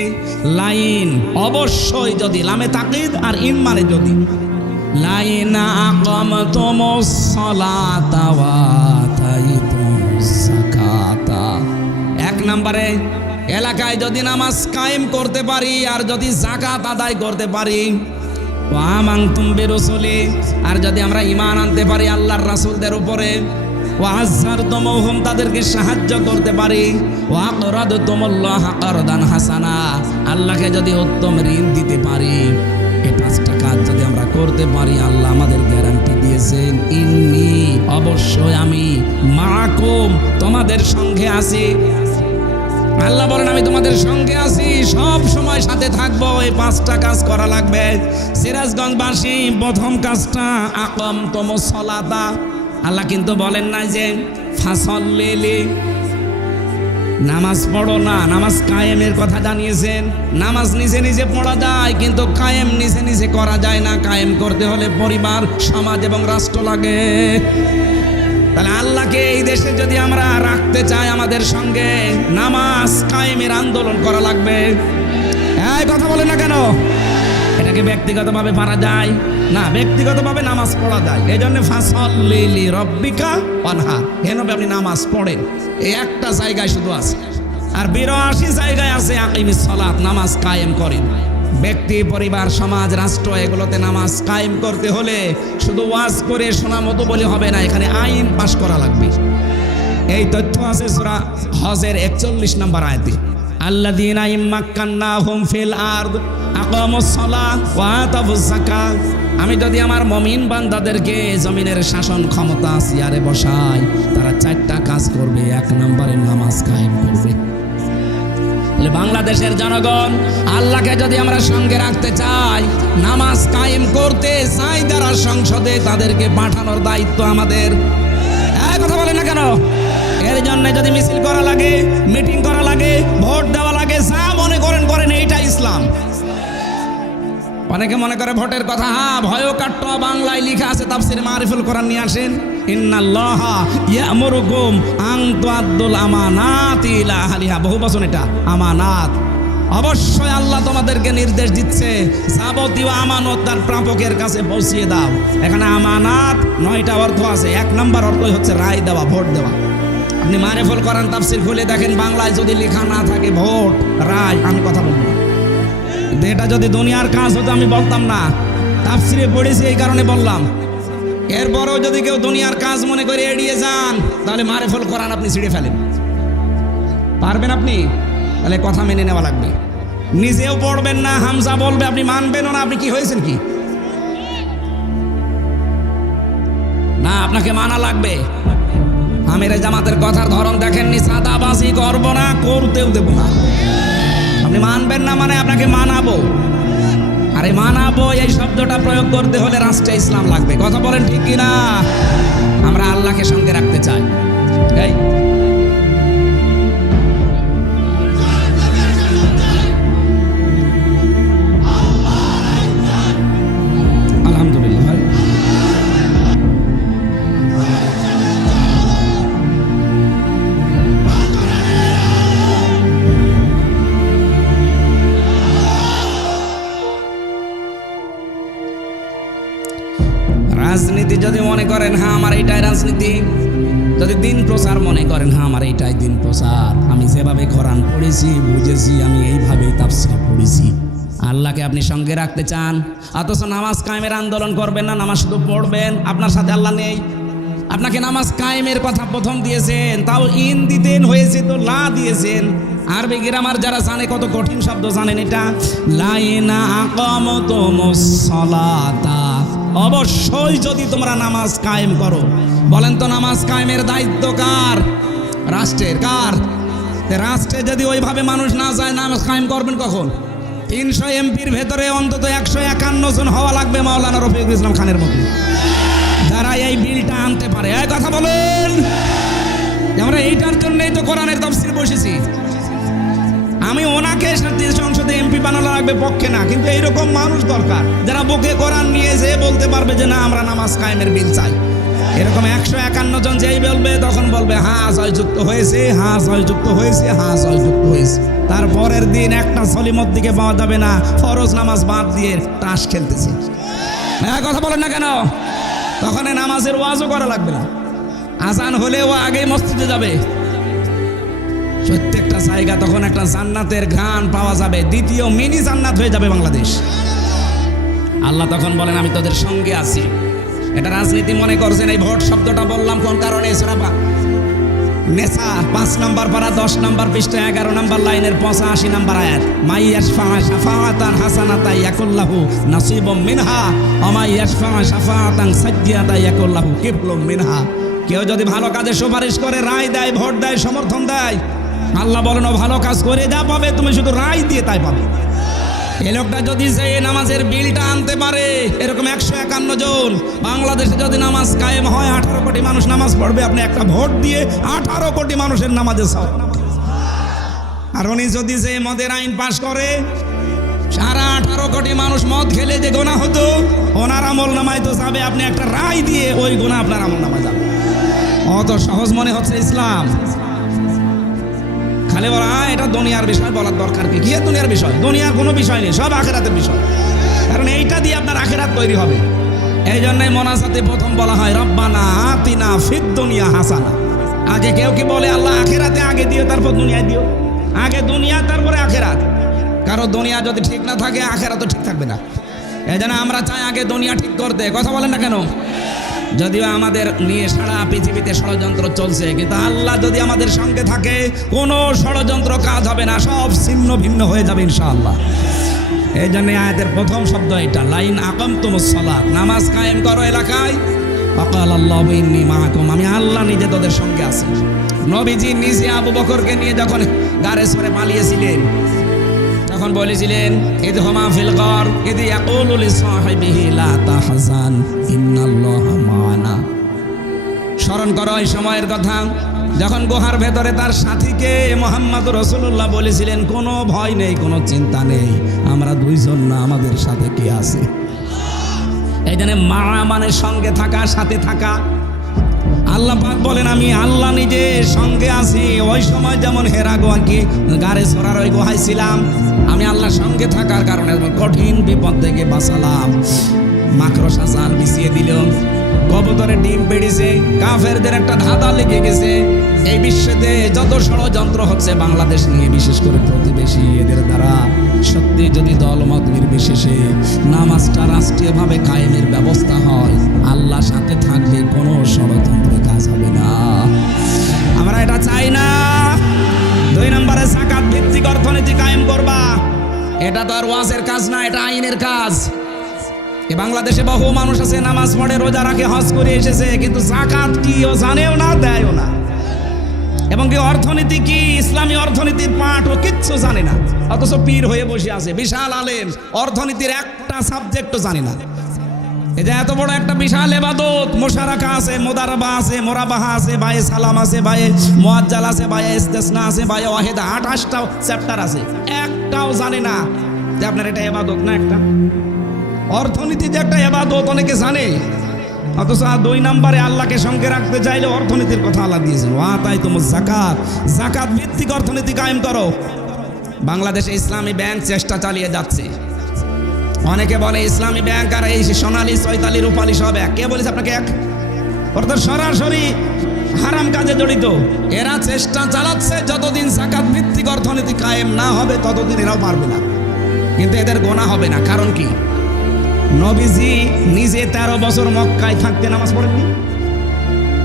লাইন অবশ্যই, যদি লামে তাকিদ আর ইন মানে যদি, লাইনা আকামতুমুস সালাতা ওয়া আতাইতুমুস যাকাতা। 1 নম্বরে, এলাকায় যদি নামাজ কায়েম করতে পারি আর যদি যাকাত আদায় করতে পারি, ওয়া আমানতুম বিরুসুলি, আর যদি আমরা ঈমান আনতে পারি আল্লাহর রাসূলদের উপরে, ওয়াজ্জারতুমুহুম, তাদেরকে সাহায্য করতে পারি, ওয়াকরাদতুমুল্লাহা কারদান হাসানা, আল্লাহকে যদি উত্তম ঋণ দিতে পারি, এই 5টা কাজ যদি আমরা করতে পারি, আল্লাহ আমাদের গ্যারান্টি দিয়েছেন, ইন্নী, অবশ্যই আমি, মাআকুম, তোমাদের সঙ্গে আছি। আল্লাহ বলেন আমি তোমাদের সঙ্গে আছি, সব সময় সাথে থাকবো। এই 5টা কাজ করা লাগবে। সিরাজগঞ্জবাসী, প্রথম কাজটা আকামতুমুস সালাতা। আল্লাহ কিন্তু বলেন না যে ফাসল্লি, নামাজ পড়ো না, নামাজ কায়েমের কথা জানিয়েছেন। নামাজ নিজে নিজে পড়া যায়, কিন্তু কায়েম নিজে নিজে করা যায় না। কায়েম করতে হলে পরিবার, সমাজ এবং রাষ্ট্র লাগে। তাহলে আল্লাহকে এই দেশে যদি আমরা রাখতে চাই আমাদের সঙ্গে, নামাজ কায়েমের আন্দোলন করা লাগবে। এই কথা বলে না কেন? এটাকে ব্যক্তিগতভাবে পারা যায় না, ব্যক্তিগতভাবে নামাজ পড়া যায়। এই জন্য ফাসল্লি লিরাব্বিকা ওয়ানহার, হেন আপনি নামাজ পড়েন। এই একটা জায়গায় শুধু আছে, আর 82 জায়গায় আছে আকিমিস সালাত, নামাজ কায়েম করেন। ব্যক্তি, পরিবার, সমাজ, রাষ্ট্র, এগুলোতে নামাজ কায়েম করতে হলে শুধু ওয়াজ করে শোনা মতো বলে হবে না, এখানে আইন পাশ করা লাগবে। এই তথ্য আছে সূরা হজের 41 নম্বর আয়াতে, আল্লাযীনা ইম্মাক্কান্নাহুম ফিল আরদ আকামুস সালাত ওয়া আতাবুজ যাকাত। আমি যদি আমার মুমিন বান্দাদেরকে জমিনের শাসন ক্ষমতা চেয়ারে বসাই, তারা 4টা কাজ করবে। 1 নম্বরে নামাজ কায়েম করবে। বাংলাদেশের জনগণ, আল্লাহকে যদি আমরা সঙ্গে রাখতে চাই, নামাজ কায়েম করতে চাই যারা সংসদে, তাদেরকে পাঠানোর দায়িত্ব আমাদের। কথা বলে না কেন? এর জন্য যদি মিছিল করা লাগে, মিটিং করা লাগে, ভোট দেওয়া লাগে, যা মনে করেন, এইটা ইসলাম। অনেকে মনে করে ভোটের কথা, হ্যাঁ ভয়ও কাট্টো, বাংলায় লেখা আছে, তাফসীরে মারিফুল কোরআন নিয়ে আসেন, ইন্নাল্লাহা ইয়ামুরুকুম আন তুআদ্দুল আমানাতি ইলা আহলিহা। বহু বচন এটা, আমানাত। অবশ্যই আল্লাহ তোমাদেরকে নির্দেশ দিচ্ছে, যাবতীয় আমানত তার প্রাপকের কাছে পৌঁছিয়ে দাও। এখানে আমানাত 9টা অর্থ আছে। 1 নম্বর অর্থই হচ্ছে রায় দেওয়া, ভোট দেওয়া। আপনি মারিফুল কোরআন তাফসীর খুলে দেখেন, বাংলায় যদি লেখা না থাকে ভোট, রায়, আমি কথা বলবো না, এটা যদি দুনিয়ার কাজ হতো আমি বলতাম না, তাফসিরে পড়েছি এই কারণে বললাম। এরপরেও যদি কেউ দুনিয়ার কাজ মনে করে এড়িয়ে যান, তাহলে মারে ফল কোরআন আপনি ছিঁড়ে ফেলেন। পারবেন আপনি? তাহলে কথা মেনে নেওয়া লাগবে। নিজেও পড়বেন না, হামজা বলবে আপনি মানবেনও না। আপনি কি হয়েছেন কি না? আপনাকে মানা লাগবে। আমিরে জামাতের কথার ধরন দেখেননি, সাদাবাজি করবো না, করতেও দেবো না। আপনি মানবেন না মানে আপনাকে মানাবো। আরে মানাবো এই শব্দটা প্রয়োগ করতে হলে রাষ্ট্রে ইসলাম লাগবে। কথা বলেন ঠিক কিনা? আমরা আল্লাহকে সঙ্গে রাখতে চাই। এই আলহামদুলিল্লাহ। রাজনীতি যদি মনে করেন হ্যাঁ আমার এইটাই রাজনীতি, যদি দিন প্রচার মনে করেন হ্যাঁ আমার এইটাই দিন প্রচার, আমি যেভাবে কোরআন পড়েছি বুঝেছি, আমি এইভাবেই তাফসীর পড়েছি, আল্লাহকে আপনি সঙ্গে রাখতে চান, অথচ নামাজ কায়েমের আন্দোলন করবেন না, নামাজ শুধু পড়বেন, আপনার সাথে আল্লাহ নেই। আপনাকে নামাজ কায়েমের কথা প্রথম দিয়েছেন, তাও ইন দিতেন, হয়েছে তো লা দিয়েছেন। আরবি গ্রামার যারা জানে কত কঠিন শব্দ জানেন এটা। লাইনা আকামতুমুস সালাতা, অবশ্যই যদি তোমরা নামাজ কায়েম করো। বলেন তো নামাজ কায়েমের দায়িত্ব কার? রাষ্ট্রের। কার? রাষ্ট্রে যদি ওইভাবে মানুষ না যায়, নামাজ কায়েম করবেন কখন? 300 এমপির ভেতরে অন্তত 151 জন হওয়া লাগবে মাওলানা রফিকুল ইসলাম খানের মতো, যারা এই বিলটা আনতে পারে। এই কথা বলেন। আমরা এইটার জন্যই তো কোরআনের তাফসীর বসেছি। আমি ওনাকে সংসদে এমপি বানানো লাগবে পক্ষে না, কিন্তু এইরকম মানুষ দরকার যারা বুকে কোরআন নিয়ে যে বলতে পারবে যে না আমরা নামাজ কায়েমের বিল চাই। এরকম 151 জন যেই বলবে তখন বলবে হ্যাঁ জয়যুক্ত হয়েছে, হ্যাঁ জয়যুক্ত হয়েছে, হ্যাঁ জয়যুক্ত হয়েছে। তারপরের দিন একটা সলিমত দিকে পাওয়া যাবে না, ফরজ নামাজ বাদ দিয়ে তাস খেলতেছে। হ্যাঁ কথা বলেন না কেন? তখন নামাজের ওয়াজও করা লাগবে না, আজান হলেও আগেই মসজিদে যাবে। প্রত্যেকটা জায়গা তখন একটা জান্নাতের ঘ্রাণ পাওয়া যাবে, দ্বিতীয় মিনি জান্নাত হয়ে যাবে বাংলাদেশ। আল্লাহ তখন বলেন আমি তোদের সঙ্গে আছি। এটা রাজনীতি মনে করছেন? এই ভোট শব্দটা বললাম কোন কারণে? সূরা নেসা 5 নম্বর পারা 10 নম্বর পৃষ্ঠা 11 নম্বর লাইনের 85 নম্বর আয়াত। মাই ইয়াশফা শাফাআতান হাসানাতান ইয়াকুল্লাহু নাসিবুম মিনহা ওয়া মাই ইয়াশফা শাফাআতান সাজ্জিয়াতান ইয়াকুল্লাহু কিফলুম মিনহা। কেউ যদি ভালো কাজে সুপারিশ করে, রায় দেয়, ভোট দেয়, সমর্থন দেয়, আল্লাহ বলেন ও ভালো কাজ করে যা পাবে, তুমি শুধু রায় দিয়ে তাই পাবে। এই লোকটা যদি সে নামাজের বিলটা আনতে পারে, এরকম 151 জন বাংলাদেশে যদি নামাজ কায়েম হয়, 18 কোটি মানুষ নামাজ পড়বে। আপনি একটা ভোট দিয়ে 18 কোটি মানুষের নামাজে সওয়াব। আর উনি যদি যে মদের আইন পাশ করে, সারা 18 কোটি মানুষ মদ খেলে যে গুনাহ হতো ওনার আমল নামায় তো যাবে। আপনি একটা রায় দিয়ে ওই গুনাহ আপনার আমল নামায় যাবে। অত সহজ মনে হচ্ছে ইসলাম? খালি বলা এটা দুনিয়ার বিষয়, বলার দরকার কি? কি দুনিয়ার বিষয়? দুনিয়ার কোনো বিষয় নেই, সব আখিরাতের বিষয়। কারণ এইটা দিয়ে আপনার আখিরাত তৈরি হবে। এই জন্যই মোনাজাতে প্রথম বলা হয় রব্বানা আতিনা ফিদ দুনিয়া হাসানা। আগে কেউ কি বলে আল্লাহ আখিরাতে আগে দিও তারপর দুনিয়ায় দিও? আগে দুনিয়া তারপরে আখিরাত। কারণ দুনিয়া যদি ঠিক না থাকে আখিরাত তো ঠিক থাকবে না। এই জন্য আমরা চাই আগে দুনিয়া ঠিক করতে। কথা বলেন না কেন? যদিও আমাদের নিয়ে সারা পৃথিবীতে ষড়যন্ত্র চলছে, কিন্তু আল্লাহ যদি আমাদের সঙ্গে থাকে কোনো ষড়যন্ত্র কাজ হবে না, সব ছিন্ন ভিন্ন হয়ে যাবে ইনশাআল্লাহ। এই জন্য আয়াতের প্রথম শব্দ এটা, লাইন আকামতুমুস সালাত, নামাজ কায়েম করো এলাকায়। ওয়াকাল আল্লাহু ইন্নী মাআকুম, আমি আল্লাহ নিজে তোদের সঙ্গে আছি। নবীজি নিজে আবু বকরকে নিয়ে যখন গারে সরে পালিয়েছিলেন, তখন বলেছিলেন ইদহুমা ফিল গার ইদ ইয়াকুলু লিসাহিবিহি লা তাহজান ইন্নাল্লাহা মা'ানা। স্মরণ করো এই সময়ের কথা, যখন গুহার ভেতরে তার সাথীকে মুহাম্মদ রাসূলুল্লাহ বলেছিলেন কোনো ভয় নেই, কোনো চিন্তা নেই, আমরা দুইজন না, আমাদের সাথে কে আছে? এই জন্য মা মানে সঙ্গে থাকা, সাথে থাকা। আল্লাহ পাক বলেন আমি আল্লাহ নিজে সঙ্গে আছি। ওই সময় যেমন হেরা গোয়াকে গারে সরার ওই গুহায় ছিলাম, আমি আল্লাহ সঙ্গে থাকার কারণে কঠিন বিপদ থেকে বাঁচালাম। মাকড়সা জাল বিছিয়ে দিল, কবুতরের ডিম বেড়েছে, কাফেরদের একটা ধাঁধা লেগে গেছে। এই বিশ্বেতে যত ষড়যন্ত্র হচ্ছে বাংলাদেশ নিয়ে, বিশেষ করে প্রতিবেশী, এদের দ্বারা সত্যি যদি দলমত নির্বিশেষে নামাজটা রাষ্ট্রীয়ভাবে কায়েমের ব্যবস্থা হয়, আল্লাহ সাথে থাকবে, কোনো ষড়যন্ত্রে কাজ হবে না। আমরা এটা চাই না। 2 নম্বরে যাকাত ভিত্তিক অর্থনীতি কায়েম করবা। এটা তো আর ওয়াজের কাজ না, এটা আইনের কাজ। এ বাংলাদেশে বহু মানুষ আছে নামাজ পড়ে, রোজা রাখে, হজ করে এসেছে, কিন্তু যাকাত কি ও জানেও না, দেয়ও না। এবং কি অর্থনীতি কি, ইসলামী অর্থনীতির পাঠ ও কিচ্ছু জানে না, অথচ পীর হয়ে বসে আছে, বিশাল আলেম, অর্থনীতির একটা সাবজেক্টও জানে না। এই যে এত বড় একটা বিশাল ইবাদত, মুশারাকা আছে, মুদারাবা আছে, মুরাবাহা আছে, বায়ে সালাম আছে, বায়ে মুআজ্জাল আছে, বায়ে ইস্তিসনা আছে, বায়ে ওয়াহিদা, 28টা চ্যাপ্টার আছে, একটাও জানে না যে আপনার এটা ইবাদত না। একটা অর্থনীতি যে একটা ইবাদত অনেকে জানে, অথচ 2 নম্বরে আল্লাহকে সঙ্গে রাখতে চাইলে অর্থনীতির কথা আল্লাহ দিয়েছেন, ওয়াতাইতুমুজ যাকাত, যাকাত ভিত্তিক অর্থনীতি কায়েম করো। বাংলাদেশে ইসলামী ব্যাংক চেষ্টা চালিয়ে যাচ্ছে। অনেকে বলে ইসলামী ব্যাংক আর এই সোনালী, চৈতালি, রূপালী সব এক। কে বলেছে আপনাকে এক? ওরা তো সরাসরি হারাম কাজে জড়িত। এরা চেষ্টা চালাচ্ছে, যতদিন যাকাত ভিত্তিক অর্থনীতি কায়েম না হবে ততদিন এরাও পারবে না। কিন্তু এদের গোনা হবে না। কারণ কি? নবীজি নিজে 13 বছর মক্কায় থাকতে নামাজ পড়েননি।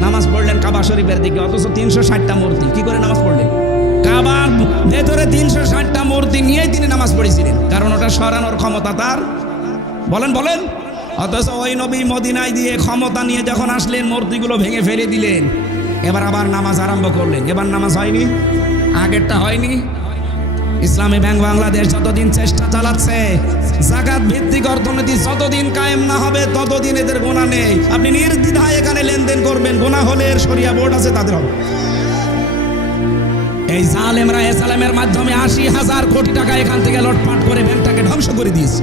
নামাজ পড়লেন কাবা শরীফের দিকে, অথচ 360টা মূর্তি। কি করে নামাজ পড়লেন? কাবার ভেতরে 360টা মূর্তি নিয়েই তিনি নামাজ পড়েছিলেন, কারণ ওটা সরানোর ক্ষমতা তার। বলেন বলেন। অথচ ওই নবী মদিনায় দিয়ে ক্ষমতা নিয়ে যখন আসলেন, মূর্তিগুলো ভেঙে ফেলে দিলেন। এবার আবার নামাজ আরম্ভ করলেন। এবার নামাজ হয়নি, আগেরটা হয়নি। ইসলামী ব্যাংক বাংলাদেশ যতদিন চেষ্টা চালাচ্ছে, যাকাত ভিত্তিক অর্থনীতি যতদিন কায়েম না হবে ততদিন এদের গোনা নেই। আপনি নির্দ্বিধায় এখানে লেনদেন করবেন, গোনা হলে এর শরিয়া বোর্ড আছে, তাদের হবে। এই জালেমরা এসালামের মাধ্যমে 80,000 কোটি টাকা এখান থেকে লটপাট করে ব্যাংকটাকে ধ্বংস করে দিয়েছে।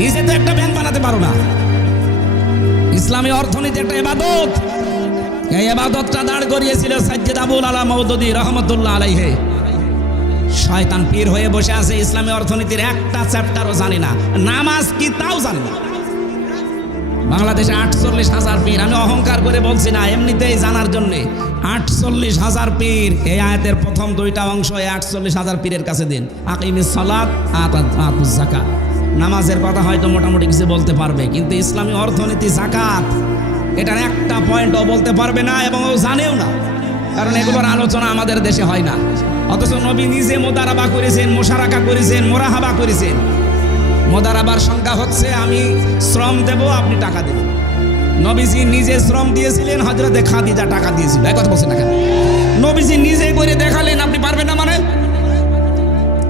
নিজে তো একটা ব্যাংক বানাতে পারো না। ইসলামী অর্থনীতি একটা ইবাদত। এই ইবাদতটা দাঁড় করিয়েছিল সাজ্জাদ আবুল আলা মওদুদী রহমাতুল্লাহ আলাইহি। শয়তান পীর হয়ে বসে আছে, ইসলামী অর্থনীতির একটা চ্যাপ্টারও জানে না, নামাজ কি তাও জানে না। বাংলাদেশে 48,000 পীর। আমি অহংকার করে বলছি না, এমনিতেই জানার জন্যে। 48,000 পীর। এই আয়াতের প্রথম 2টা অংশ 48,000 পীরের কাছে দিন। আকিমিস সালাত আতুজ যাকাত। নামাজের কথা হয়তো মোটামুটি কিছু বলতে পারবে, কিন্তু ইসলামী অর্থনীতি, যাকাত, এটার একটা পয়েন্টও বলতে পারবে না, এবং ও জানেও না, কারণ এগুলোর আলোচনা আমাদের দেশে হয় না। অথচ নবী নিজে মুদারাবা করেছেন, মুশারাকা করেছেন, মুরাহাবা করেছেন। মুদারাবার সংখ্যা হচ্ছে আমি শ্রম দেব, আপনি টাকা দেবেন। নবীজি নিজে শ্রম দিয়েছিলেন, হযরতে খাদিজা টাকা দিয়েছিল। এই কথা বলছেন না কেন? নবীজি নিজে করে দেখালেন, আপনি পারবেন না মানে?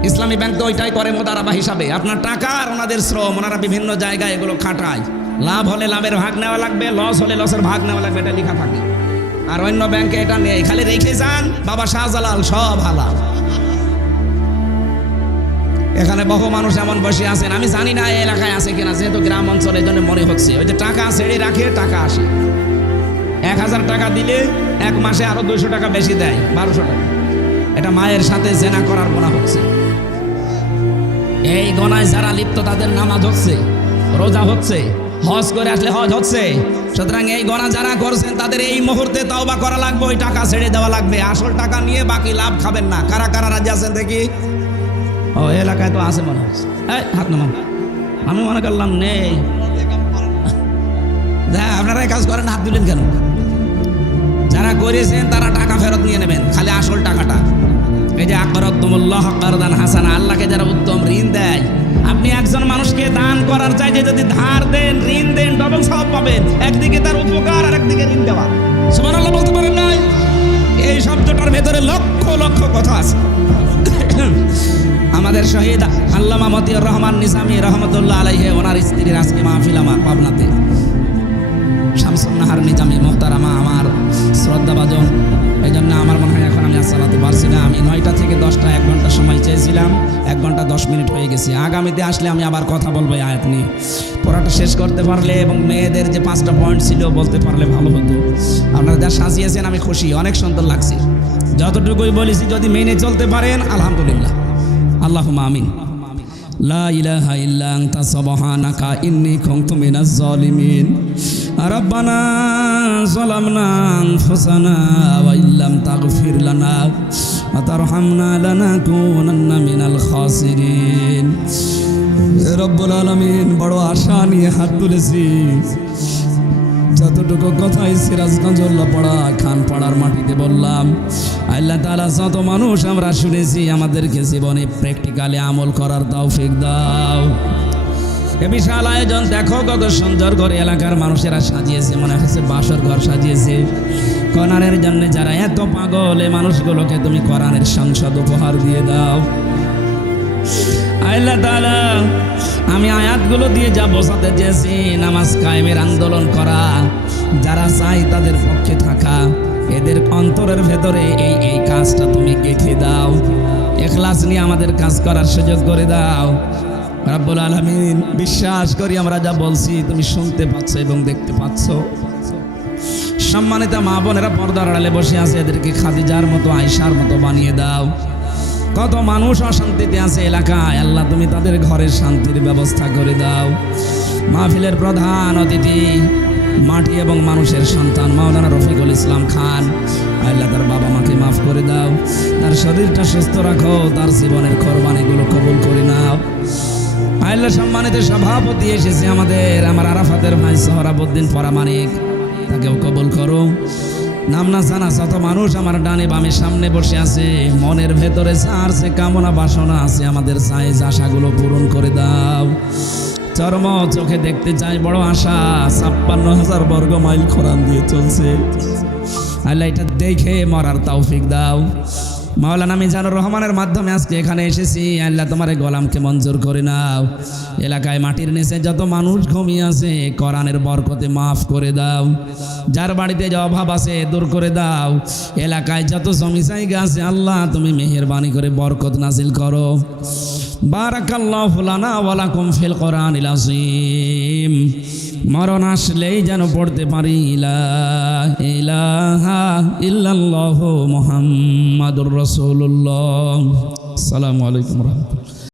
ইসলামী ব্যাংক তো ওইটাই করে মুদারাবা হিসাবে, আপনার টাকা আর ওনাদের শ্রম। ওনারা বিভিন্ন জায়গায় এগুলো খাটায়। লাভ হলে লাভের ভাগ নেওয়া লাগবে, লস হলে লসের ভাগ নেওয়া লাগবে, এটা লেখা থাকে। আর অন্য ব্যাংকে এটা নেই, খালি রেখে যান, বাবা শাহজালাল সব হালাল। এখানে বহু মানুষ এমন বসে আছেন, আমি জানি না এই এলাকায় আছে কিনা, যেহেতু গ্রাম অঞ্চলে, এই জন্য মনে হচ্ছে ওই যে টাকা ছেড়ে রাখে, টাকা আসে। 1000 টাকা দিলে 1 মাসে আরো 200 টাকা বেশি দেয়, 1200 টাকা। এটা মায়ের সাথে জেনা করার গোনা হচ্ছে। এই গোনায় যারা লিপ্ত তাদের নামাজ হচ্ছে, রোজা হচ্ছে, হজ করে আসলে হজ হচ্ছে। সুতরাং এই গোনা যারা করছেন তাদের এই মুহূর্তে তওবা করা লাগবে, ওই টাকা ছেড়ে দেওয়া লাগবে। আসল টাকা নিয়ে বাকি লাভ খাবেন না। কারা কারা রাজি আছেন দেখি? ও এলাকায় তো আছে মনে হচ্ছে। এই হাত নামান। আমি মনে করলাম নেই। আপনারা এই কাজ করেন, হাত দিলেন কেন? যারা করেছেন তারা টাকা ফেরত নিয়ে নেবেন, খালি আসল টাকাটা। এই যে আকরাদতুমুল্লাহ কারদান হাসানা, আল্লাহকে যারা উত্তম ঋণ দেয়, আপনি একজন মানুষকে দান করার চাইতে যদি ধার দেন, ঋণ দেন, ডবল সওয়াব পাবেন। একদিকে তার উপকার আর একদিকে ঋণ দেওয়া। সুবহানাল্লাহ বলতে পারেন না? এই শব্দটার ভেতরে লক্ষ লক্ষ কথা আছে। আমাদের শহীদ আল্লামা মতিউর রহমান নিজামী রহমতুল্লাহ আলাইহি, ওনার স্ত্রীর আজকে মাহফিল আমার পাবনাতে। শামসুন নাহার নিজামী মোহতারামা আমার শ্রদ্ধাভাজন। এই জন্য আমার মনে হয় এখন আমি আর চালাতে পারছি না। আমি 9টা থেকে 10টা 1 ঘন্টা সময় চেয়েছিলাম, 1 ঘন্টা 10 মিনিট হয়ে গেছে। আগামীতে আসলে আমি আবার কথা বলবো এই আয়াত নিয়ে। পড়াটা শেষ করতে পারলে এবং মেয়েদের যে 5টা পয়েন্ট ছিল বলতে পারলে ভালো হতো। আপনারা যা সাজিয়েছেন আমি খুশি, অনেক সুন্দর লাগছে। যতটুকুই বলেছি যদি মেনে চলতে পারেন আলহামদুলিল্লাহ, আল্লাহুম্মা আমিন। লা ইলাহা ইল্লা আনতা সুবহানাকা ইন্নী কুনতু মিনাজ জালিমিন। রব্বানা যালামনা আনফুসানা ওয়া ইল্লাম তাগফির লানা ওয়া তারহামনা লানাকুনান্না মিনাল খাসিরিন। রব্বুল আলামিন, বড় আশা নিয়ে হাত তুলেছি, যতটুকু কথাই সিরাজগঞ্জ পাড়া খান পাড়ার মাটিতে বললাম, আল্লাহ তাআলা যত মানুষ আমরা শুনেছি আমাদেরকে জীবনে প্র্যাকটিক্যালি আমল করার তৌফিক দাও। এ বিশাল আয়োজন দেখো, কত সুন্দর করে এলাকার মানুষেরা সাজিয়েছে, মনে হচ্ছে বাসর ঘর সাজিয়েছে কোরআনের জন্য। যারা এত পাগল, এই মানুষগুলোকে তুমি কোরআনের সংসদ উপহার দিয়ে দাও। আল্লাহ তাআলা, আমি আয়াতগুলো দিয়ে যা বোঝাতে চেয়েছি, নামাজ কায়েমের আন্দোলন করা, যারা চাই তাদের পক্ষে থাকা, এদের অন্তরের ভেতরে এই কাজটা তুমি গেঁথে দাও। ইখলাস নিয়ে আমাদের কাজ করার সুযোগ করে দাও রব্বুল আলামিন। বিশ্বাস করি আমরা যা বলছি তুমি শুনতে পাচ্ছ এবং দেখতে পাচ্ছ। সম্মানিত মা বোনেরা পর্দার আড়ালে বসে আছে, এদেরকে খাদিজার মতো, আয়েশার মতো বানিয়ে দাও। কত মানুষ অশান্তিতে আছে এলাকায়, আল্লাহ তুমি তাদের ঘরের শান্তির ব্যবস্থা করে দাও। মাহফিলের প্রধান অতিথি মাটি এবং মানুষের সন্তান মাওলানা রফিকুল ইসলাম খান, আল্লাহ তার বাবা মাকে মাফ করে দাও, তার শরীরটা সুস্থ রাখো, তার জীবনের কোরবানিগুলো কবুল করে নাও। আল্লাহ সম্মানিত সভাপতি এসেছে আমার আরাফাতের ভাই সোহরাবউদ্দিন পরামানিক, তাকেও কবুল করো। নামনা জানা যত মানুষ আমার ডানে বামে সামনে বসে আছে, মনের ভেতরে যার যে কামনা বাসনা আছে আমাদের চাইজ আশাগুলো পূরণ করে দাও। চরম চোখে দেখতে চাই, বড় আশা, ৫৬,০০০ বর্গ মাইল কোরআন দিয়ে চলছে। আল্লাহ এটা দেখে মরার তৌফিক দাও। মাওলানা মিজানুর রহমানের মাধ্যমে আজকে এখানে এসেছি, আল্লাহ তোমার গোলামকে মঞ্জুর করে নাও। এলাকায় মাটির নিচে যত মানুষ ঘুমিয়ে আছে কোরআনের বরকতে মাফ করে দাও। যার বাড়িতে যে অভাব আছে দূর করে দাও। এলাকায় যত জমি জায়গা আছে আল্লাহ তুমি মেহেরবানি করে বরকত নাজিল করো। বারাকাল্লাহু লানা ওয়া লাকুম ফিল কোরআনিল আযীম। মরণ আসলেই যেন পড়তে পারি লা ইলাহা ইল্লাল্লাহু মুহাম্মাদুর রাসূলুল্লাহ। আসসালামু আলাইকুম ওয়া রাহমাতুল্লাহ।